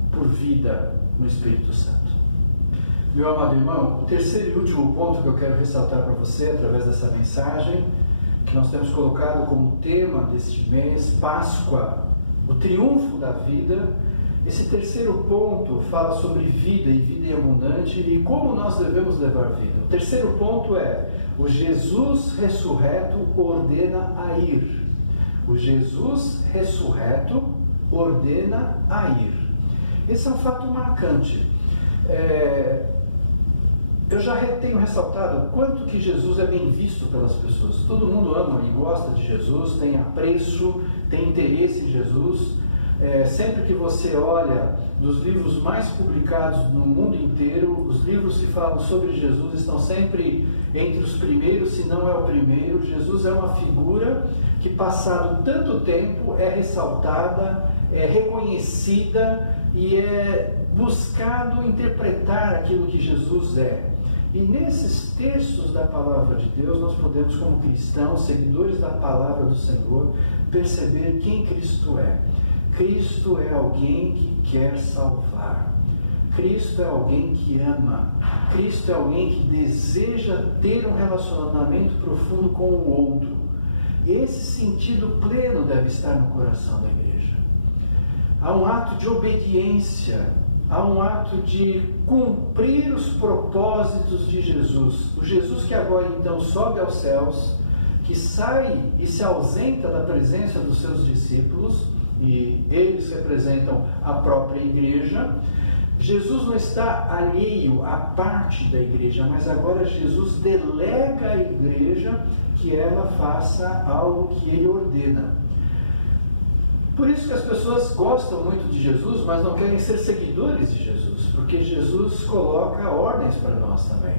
por vida no Espírito Santo. Meu amado irmão, o terceiro e último ponto que eu quero ressaltar para você, através dessa mensagem, que nós temos colocado como tema deste mês, Páscoa, o triunfo da vida. Esse terceiro ponto fala sobre vida e vida em abundante e como nós devemos levar vida. O terceiro ponto é: o Jesus ressurreto ordena a ir. O Jesus ressurreto ordena a ir. Esse é um fato marcante. Eu já tenho ressaltado o quanto que Jesus é bem visto pelas pessoas. Todo mundo ama e gosta de Jesus, tem apreço, tem interesse em Jesus. Sempre que você olha nos livros mais publicados no mundo inteiro, os livros que falam sobre Jesus estão sempre entre os primeiros, se não é o primeiro. Jesus é uma figura que, passado tanto tempo, é ressaltada, é reconhecida e é buscado interpretar aquilo que Jesus é. E nesses textos da Palavra de Deus, nós podemos, como cristãos, seguidores da Palavra do Senhor, perceber quem Cristo é. Cristo é alguém que quer salvar. Cristo é alguém que ama. Cristo é alguém que deseja ter um relacionamento profundo com o outro. E esse sentido pleno deve estar no coração da igreja. Há um ato de obediência, há um ato de cumprir os propósitos de Jesus. O Jesus que agora então sobe aos céus, que sai e se ausenta da presença dos seus discípulos, e eles representam a própria igreja. Jesus não está alheio à parte da igreja, mas agora Jesus delega à igreja que ela faça algo que ele ordena. Por isso que as pessoas gostam muito de Jesus, mas não querem ser seguidores de Jesus, porque Jesus coloca ordens para nós também.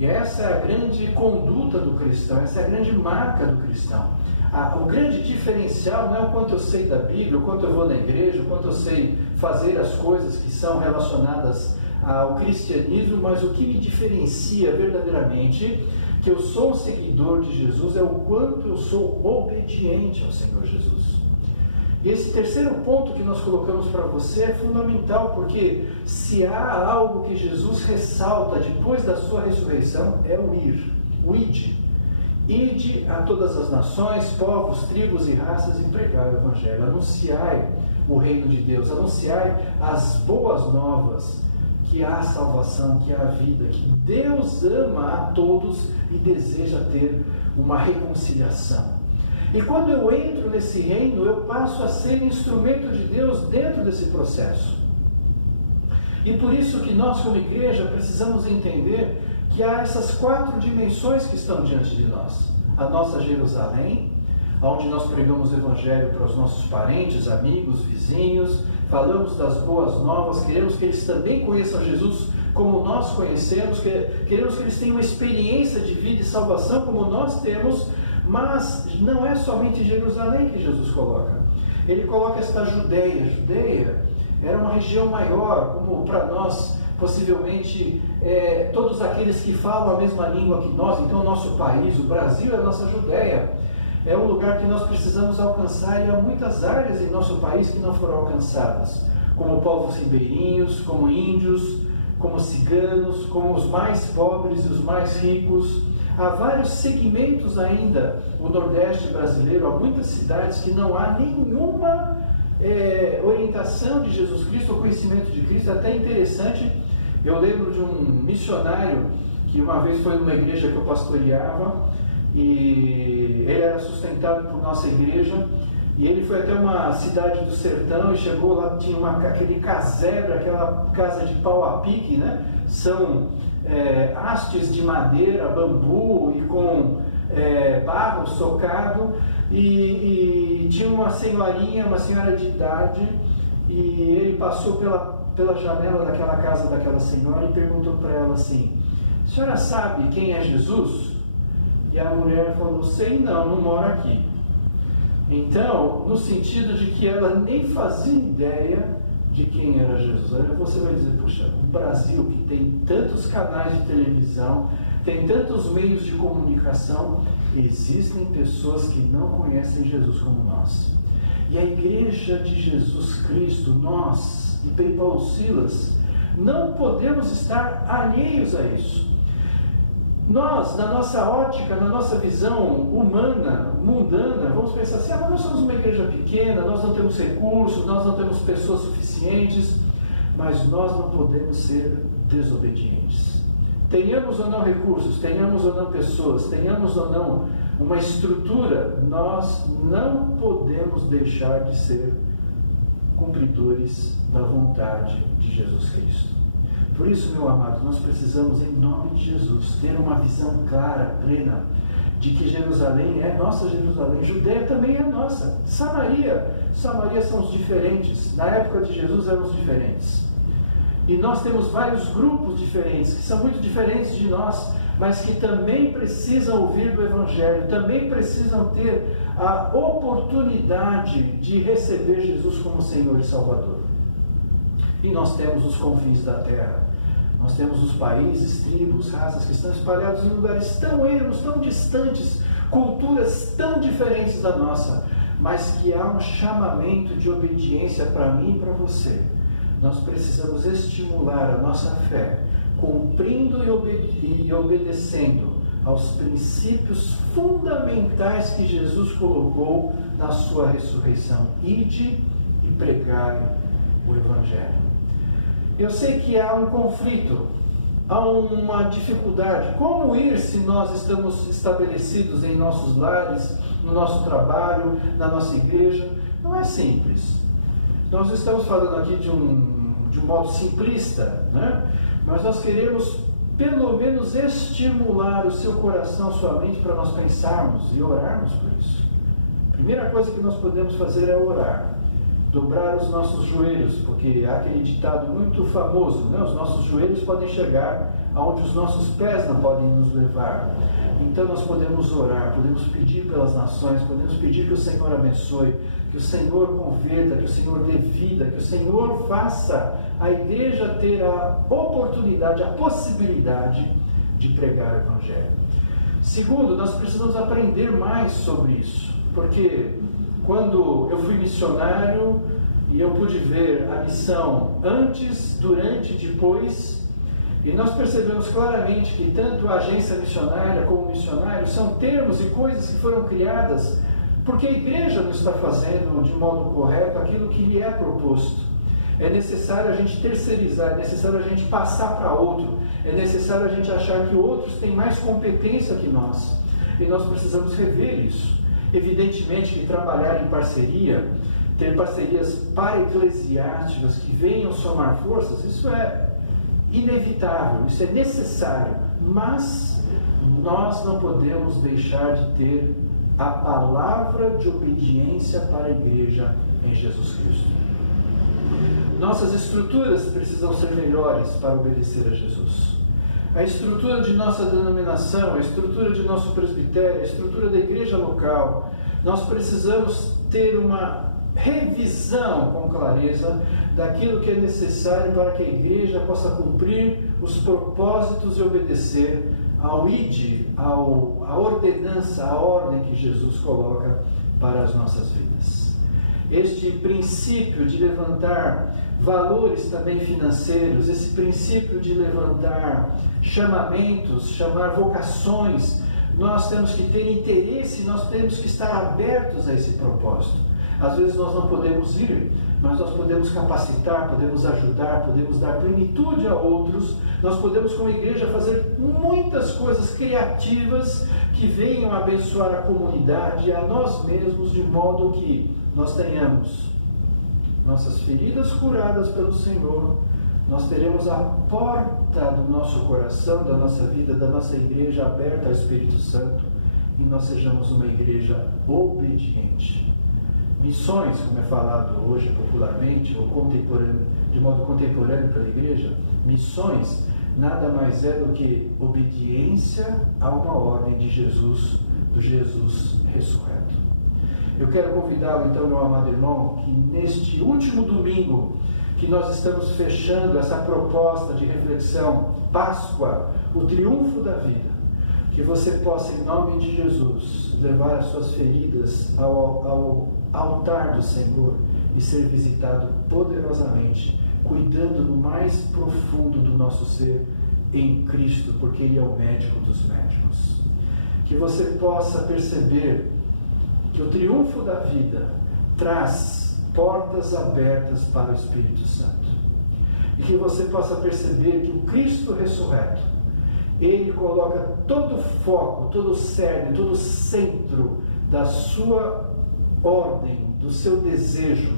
E essa é a grande conduta do cristão, essa é a grande marca do cristão. O grande diferencial não é o quanto eu sei da Bíblia, o quanto eu vou na igreja, o quanto eu sei fazer as coisas que são relacionadas ao cristianismo, mas o que me diferencia verdadeiramente que eu sou um seguidor de Jesus é o quanto eu sou obediente ao Senhor Jesus. E esse terceiro ponto que nós colocamos para você é fundamental, porque se há algo que Jesus ressalta depois da sua ressurreição, é o ir, o ide. Ide a todas as nações, povos, tribos e raças e pregai o Evangelho. Anunciai o reino de Deus, anunciai as boas novas, que há salvação, que há vida, que Deus ama a todos e deseja ter uma reconciliação. E quando eu entro nesse reino, eu passo a ser instrumento de Deus dentro desse processo. E por isso que nós, como igreja, precisamos entender que há essas 4 dimensões que estão diante de nós. A nossa Jerusalém, onde nós pregamos o Evangelho para os nossos parentes, amigos, vizinhos, falamos das boas novas, queremos que eles também conheçam Jesus como nós conhecemos, queremos que eles tenham uma experiência de vida e salvação como nós temos, mas não é somente Jerusalém que Jesus coloca. Ele coloca esta Judeia. Judeia era uma região maior, como para nós, possivelmente, todos aqueles que falam a mesma língua que nós. Então o nosso país, o Brasil, é a nossa Judeia. É um lugar que nós precisamos alcançar, e há muitas áreas em nosso país que não foram alcançadas, como povos ribeirinhos, como índios, como ciganos, como os mais pobres e os mais ricos. Há vários segmentos ainda, o Nordeste brasileiro, há muitas cidades que não há nenhuma orientação de Jesus Cristo, ou conhecimento de Cristo. É até interessante, eu lembro de um missionário que uma vez foi numa igreja que eu pastoreava, e ele era sustentado por nossa igreja, e ele foi até uma cidade do sertão e chegou lá, tinha aquele casebre, aquela casa de pau a pique, né? São hastes de madeira, bambu e com barro socado, e tinha uma senhorinha, uma senhora de idade, e ele passou pela janela daquela casa daquela senhora e perguntou para ela assim: a senhora sabe quem é Jesus? E a mulher falou: sei não moro aqui. Então, no sentido de que ela nem fazia ideia de quem era Jesus. Aí você vai dizer: puxa, o Brasil, que tem tantos canais de televisão, tem tantos meios de comunicação, existem pessoas que não conhecem Jesus como nós. E a igreja de Jesus Cristo, nós, e bem Paulo Silas, não podemos estar alheios a isso. Nós, na nossa ótica, na nossa visão humana, mundana, vamos pensar assim: mas nós somos uma igreja pequena, nós não temos recursos, nós não temos pessoas suficientes, mas nós não podemos ser desobedientes. Tenhamos ou não recursos, tenhamos ou não pessoas, tenhamos ou não uma estrutura, nós não podemos deixar de ser cumpridores da vontade de Jesus Cristo. Por isso, meu amado, nós precisamos, em nome de Jesus, ter uma visão clara, plena, de que Jerusalém é nossa Jerusalém, Judeia também é nossa, Samaria são os diferentes, na época de Jesus eram os diferentes. E nós temos vários grupos diferentes, que são muito diferentes de nós, mas que também precisam ouvir do Evangelho, também precisam ter a oportunidade de receber Jesus como Senhor e Salvador. E nós temos os confins da terra, nós temos os países, tribos, raças que estão espalhados em lugares tão ermos, tão distantes, culturas tão diferentes da nossa, mas que há um chamamento de obediência para mim e para você. Nós precisamos estimular a nossa fé, cumprindo e obedecendo aos princípios fundamentais que Jesus colocou na sua ressurreição. Ide e pregai o Evangelho. Eu sei que há um conflito, há uma dificuldade. Como ir se nós estamos estabelecidos em nossos lares, no nosso trabalho, na nossa igreja? Não é simples. Nós estamos falando aqui de um modo simplista, né? Mas nós queremos pelo menos estimular o seu coração, a sua mente, para nós pensarmos e orarmos por isso. A primeira coisa que nós podemos fazer é orar. dobrar os nossos joelhos, porque há aquele ditado muito famoso, né? Os nossos joelhos podem chegar aonde os nossos pés não podem nos levar. Então nós podemos orar, podemos pedir pelas nações, podemos pedir que o Senhor abençoe, que o Senhor converta, que o Senhor dê vida, que o Senhor faça a igreja ter a oportunidade, a possibilidade de pregar o Evangelho. Segundo, nós precisamos aprender mais sobre isso, porque quando eu fui missionário e eu pude ver a missão antes, durante e depois, e nós percebemos claramente que tanto a agência missionária como o missionário são termos e coisas que foram criadas porque a igreja não está fazendo de modo correto aquilo que lhe é proposto. É necessário a gente terceirizar, é necessário a gente passar para outro, é necessário a gente achar que outros têm mais competência que nós. E nós precisamos rever isso. Evidentemente que trabalhar em parceria, ter parcerias para-eclesiásticas que venham somar forças, isso é inevitável, isso é necessário, mas nós não podemos deixar de ter a palavra de obediência para a igreja em Jesus Cristo. Nossas estruturas precisam ser melhores para obedecer a Jesus. A estrutura de nossa denominação, a estrutura de nosso presbitério, a estrutura da igreja local, nós precisamos ter uma revisão com clareza daquilo que é necessário para que a igreja possa cumprir os propósitos e obedecer ao ID, à ordenança, à ordem que Jesus coloca para as nossas vidas. Este princípio de levantar valores também financeiros, esse princípio de levantar chamamentos, chamar vocações, nós temos que ter interesse, nós temos que estar abertos a esse propósito. Às vezes nós não podemos ir, mas nós podemos capacitar, podemos ajudar, podemos dar plenitude a outros, nós podemos como igreja fazer muitas coisas criativas que venham abençoar a comunidade e a nós mesmos, de modo que nós tenhamos nossas feridas curadas pelo Senhor, nós teremos a porta do nosso coração, da nossa vida, da nossa igreja aberta ao Espírito Santo e nós sejamos uma igreja obediente. Missões, como é falado hoje popularmente, ou de modo contemporâneo pela igreja, missões nada mais é do que obediência a uma ordem de Jesus, do Jesus ressurreto. Eu quero convidá-lo então, meu amado irmão, que neste último domingo que nós estamos fechando essa proposta de reflexão, Páscoa, o triunfo da vida, que você possa, em nome de Jesus, levar as suas feridas ao altar do Senhor e ser visitado poderosamente, cuidando do mais profundo do nosso ser em Cristo, porque Ele é o médico dos médicos. Que você possa perceber que o triunfo da vida traz portas abertas para o Espírito Santo. E que você possa perceber que o Cristo ressurreto, Ele coloca todo o foco, todo o cerne, todo o centro da sua ordem, do seu desejo,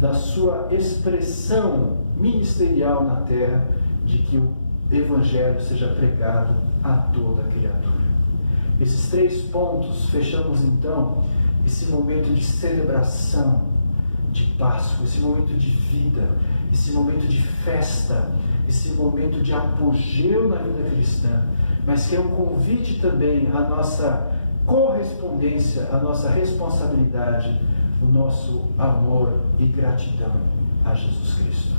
da sua expressão ministerial na terra, de que o Evangelho seja pregado a toda criatura. Esses 3 pontos, fechamos então esse momento de celebração de Páscoa, esse momento de vida, esse momento de festa, esse momento de apogeu na vida cristã, mas que é um convite também à nossa correspondência, à nossa responsabilidade, o nosso amor e gratidão a Jesus Cristo.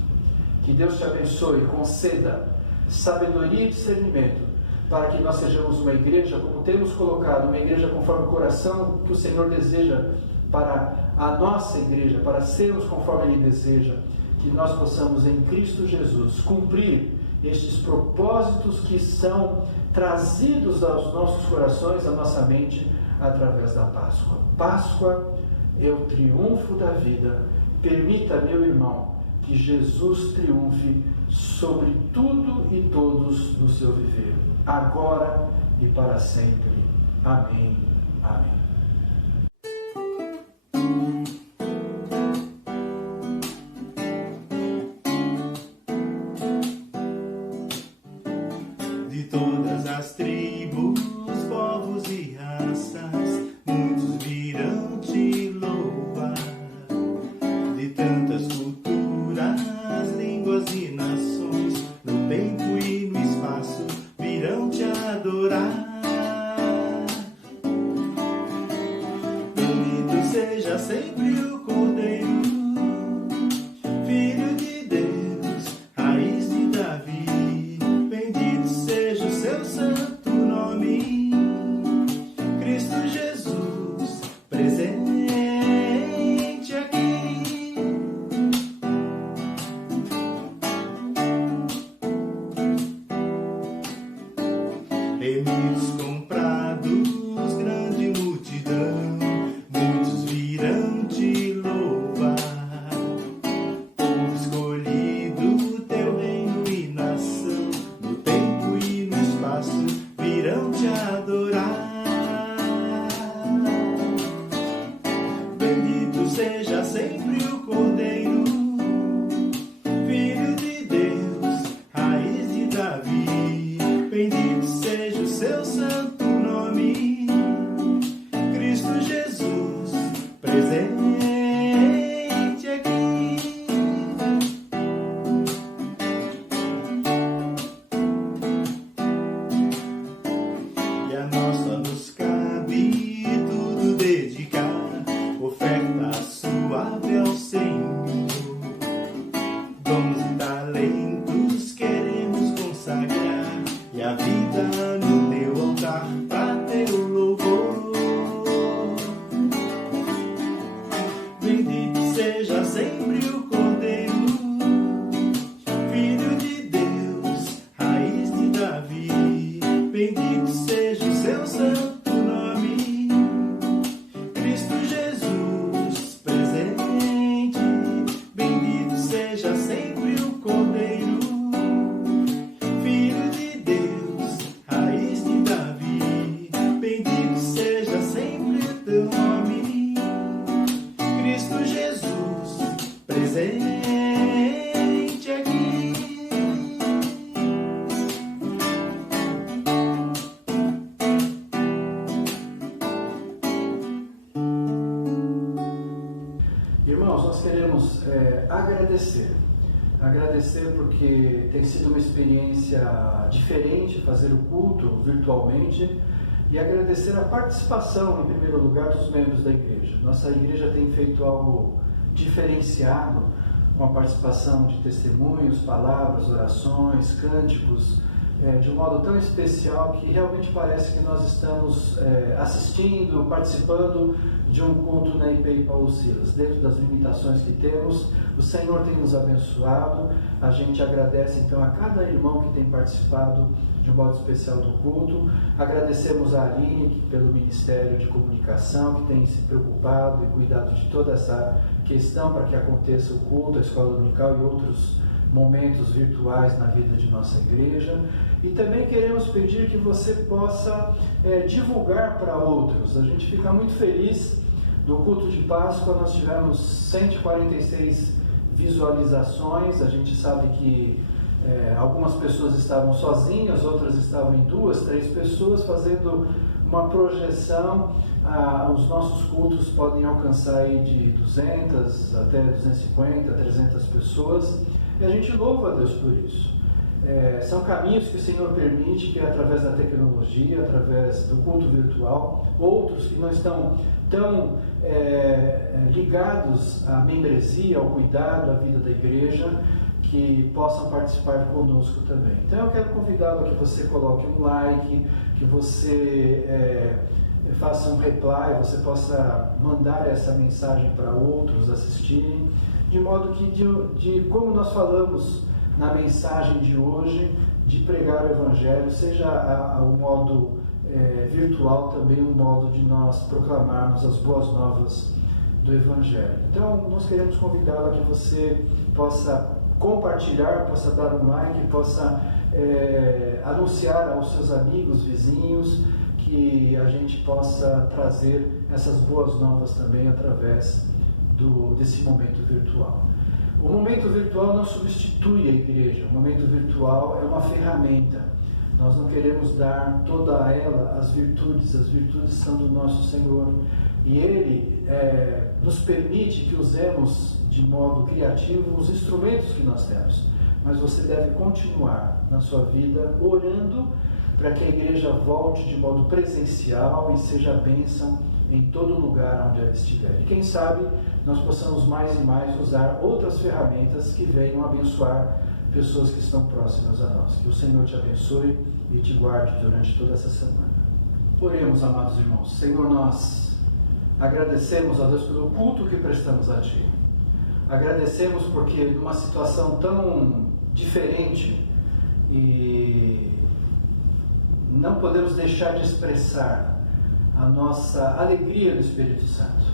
Que Deus te abençoe e conceda sabedoria e discernimento para que nós sejamos uma igreja, como temos colocado, uma igreja conforme o coração que o Senhor deseja para a nossa igreja, para sermos conforme Ele deseja, que nós possamos em Cristo Jesus cumprir estes propósitos que são trazidos aos nossos corações, à nossa mente, através da Páscoa. Páscoa é o triunfo da vida. Permita, meu irmão, que Jesus triunfe sobre tudo e todos no seu viver, agora e para sempre. Amém. Amém. De todas as tribos, povos e raças, muitos virão te louvar. De tanto povos e nações, no tempo e no espaço, virão te adorar. Bendito seja sempre o Cordeiro, Filho de Deus, raiz de Davi. Bendito seja o seu santo nome, Cristo Jesus, presente aqui. Remidos comprados, grande multidão, muitos virão te louvar. Povo escolhido, teu reino e nação, no tempo e no espaço, virão te adorar. Bendito seja sempre o Cordeiro, Filho de Deus, raiz de Davi. Bendito seja o seu santo nome, Cristo Jesus, presente aqui. E a nossa nos cabe tudo dedicar, oferta suave ao Senhor. Dons e talentos queremos consagrar, e a vida no teu altar para teu louvor. Bendito seja sempre o Cordeiro, Filho de Deus, raiz de Davi. Bendito seja o seu santo nome, Cristo Jesus, presente. Bendito seja sempre o Cordeiro, Filho de Deus, raiz de Davi. Bendito seja sempre o teu nome, Cristo Jesus, presente aqui. Irmãos, nós queremos agradecer porque tem sido uma experiência diferente fazer o culto virtualmente, e agradecer a participação, em primeiro lugar, dos membros da igreja. Nossa igreja tem feito algo diferenciado, com a participação de testemunhos, palavras, orações, cânticos, de um modo tão especial que realmente parece que nós estamos assistindo, participando de um culto na IPI Paulo Silas. Dentro das limitações que temos, o Senhor tem nos abençoado. A gente agradece então a cada irmão que tem participado de um modo especial do culto. Agradecemos a Aline pelo Ministério de Comunicação, que tem se preocupado e cuidado de toda essa questão para que aconteça o culto, a escola dominical e outros momentos virtuais na vida de nossa igreja. E também queremos pedir que você possa divulgar para outros. A gente fica muito feliz. No culto de Páscoa nós tivemos 146 visualizações. A gente sabe que algumas pessoas estavam sozinhas, outras estavam em 2, 3 pessoas, fazendo uma projeção. Os nossos cultos podem alcançar aí de 200 até 250, 300 pessoas. E a gente louva a Deus por isso. São caminhos que o Senhor permite, que através da tecnologia, através do culto virtual, outros que não estão tão ligados à membresia, ao cuidado, à vida da igreja, que possam participar conosco também. Então eu quero convidá-lo a que você coloque um like, que você faça um reply, você possa mandar essa mensagem para outros assistirem, de modo que, de como nós falamos na mensagem de hoje, de pregar o Evangelho, seja um modo virtual também um modo de nós proclamarmos as boas novas do Evangelho. Então, nós queremos convidá-lo a que você possa compartilhar, possa dar um like, possa anunciar aos seus amigos, vizinhos, que a gente possa trazer essas boas novas também através desse momento virtual. O momento virtual não substitui a igreja, o momento virtual é uma ferramenta. Nós não queremos dar toda ela as virtudes são do nosso Senhor. E Ele nos permite que usemos de modo criativo os instrumentos que nós temos. mas você deve continuar na sua vida orando para que a igreja volte de modo presencial e seja bênção em todo lugar onde ela estiver. E quem sabe nós possamos mais e mais usar outras ferramentas que venham abençoar pessoas que estão próximas a nós. Que o Senhor te abençoe e te guarde durante toda essa semana. Oremos, amados irmãos. Senhor, nós agradecemos a Deus pelo culto que prestamos a Ti. Agradecemos porque numa situação tão diferente e não podemos deixar de expressar a nossa alegria no Espírito Santo,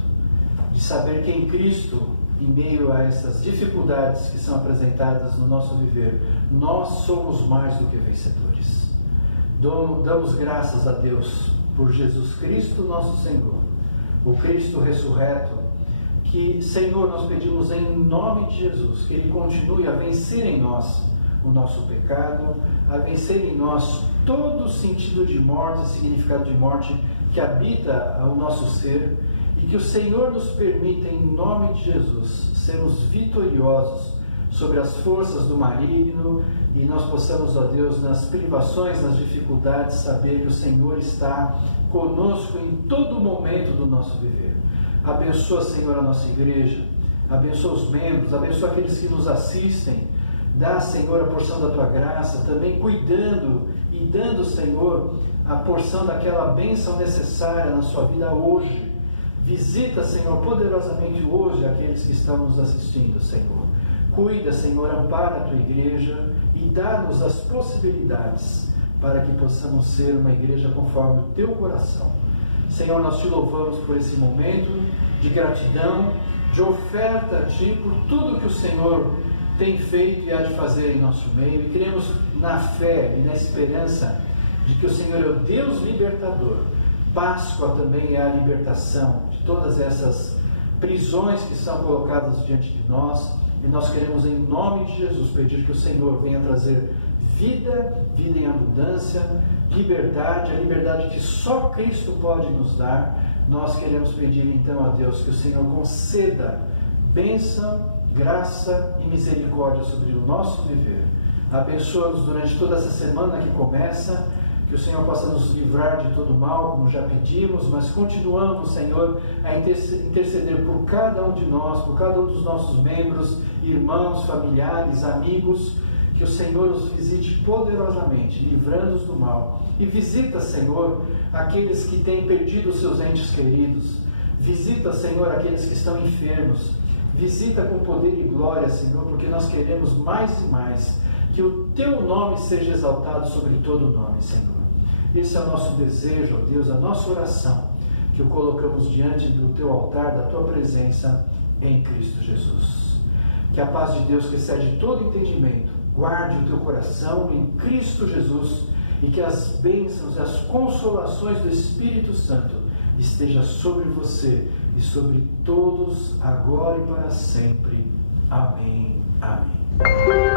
de saber que em Cristo, em meio a essas dificuldades que são apresentadas no nosso viver, nós somos mais do que vencedores. Damos graças a Deus por Jesus Cristo, nosso Senhor, o Cristo ressurreto, que, Senhor, nós pedimos em nome de Jesus, que Ele continue a vencer em nós o nosso pecado, a vencer em nós todo o sentido de morte, significado de morte que habita o nosso ser, e que o Senhor nos permita, em nome de Jesus, sermos vitoriosos sobre as forças do maligno, e nós possamos, ó Deus, nas privações, nas dificuldades, saber que o Senhor está conosco em todo momento do nosso viver. Abençoa, Senhor, a nossa igreja, abençoa os membros, abençoa aqueles que nos assistem. Dá, Senhor, a porção da Tua graça, também cuidando e dando, Senhor, a porção daquela bênção necessária na sua vida hoje. Visita, Senhor, poderosamente hoje aqueles que estão nos assistindo, Senhor. Cuida, Senhor, ampara a Tua igreja e dá-nos as possibilidades para que possamos ser uma igreja conforme o Teu coração. Senhor, nós Te louvamos por esse momento de gratidão, de oferta a Ti, por tudo que o Senhor tem feito e há de fazer em nosso meio, e cremos na fé e na esperança de que o Senhor é o Deus libertador. Páscoa também é a libertação de todas essas prisões que são colocadas diante de nós, e nós queremos, em nome de Jesus, pedir que o Senhor venha trazer vida, vida em abundância, liberdade, a liberdade que só Cristo pode nos dar. Nós queremos pedir então a Deus que o Senhor conceda bênção, graça e misericórdia sobre o nosso viver. Abençoa-nos durante toda essa semana que começa, que o Senhor possa nos livrar de todo mal, como já pedimos, mas continuamos, Senhor, a interceder por cada um de nós, por cada um dos nossos membros, irmãos, familiares, amigos, que o Senhor os visite poderosamente, livrando-os do mal. E visita, Senhor, aqueles que têm perdido os seus entes queridos. Visita, Senhor, aqueles que estão enfermos. Visita com poder e glória, Senhor, porque nós queremos mais e mais que o Teu nome seja exaltado sobre todo o nome, Senhor. Esse é o nosso desejo, ó Deus, a nossa oração, que o colocamos diante do Teu altar, da Tua presença em Cristo Jesus. Que a paz de Deus, que excede todo entendimento, guarde o teu coração em Cristo Jesus, e que as bênçãos e as consolações do Espírito Santo estejam sobre você e sobre todos, agora e para sempre. Amém. Amém.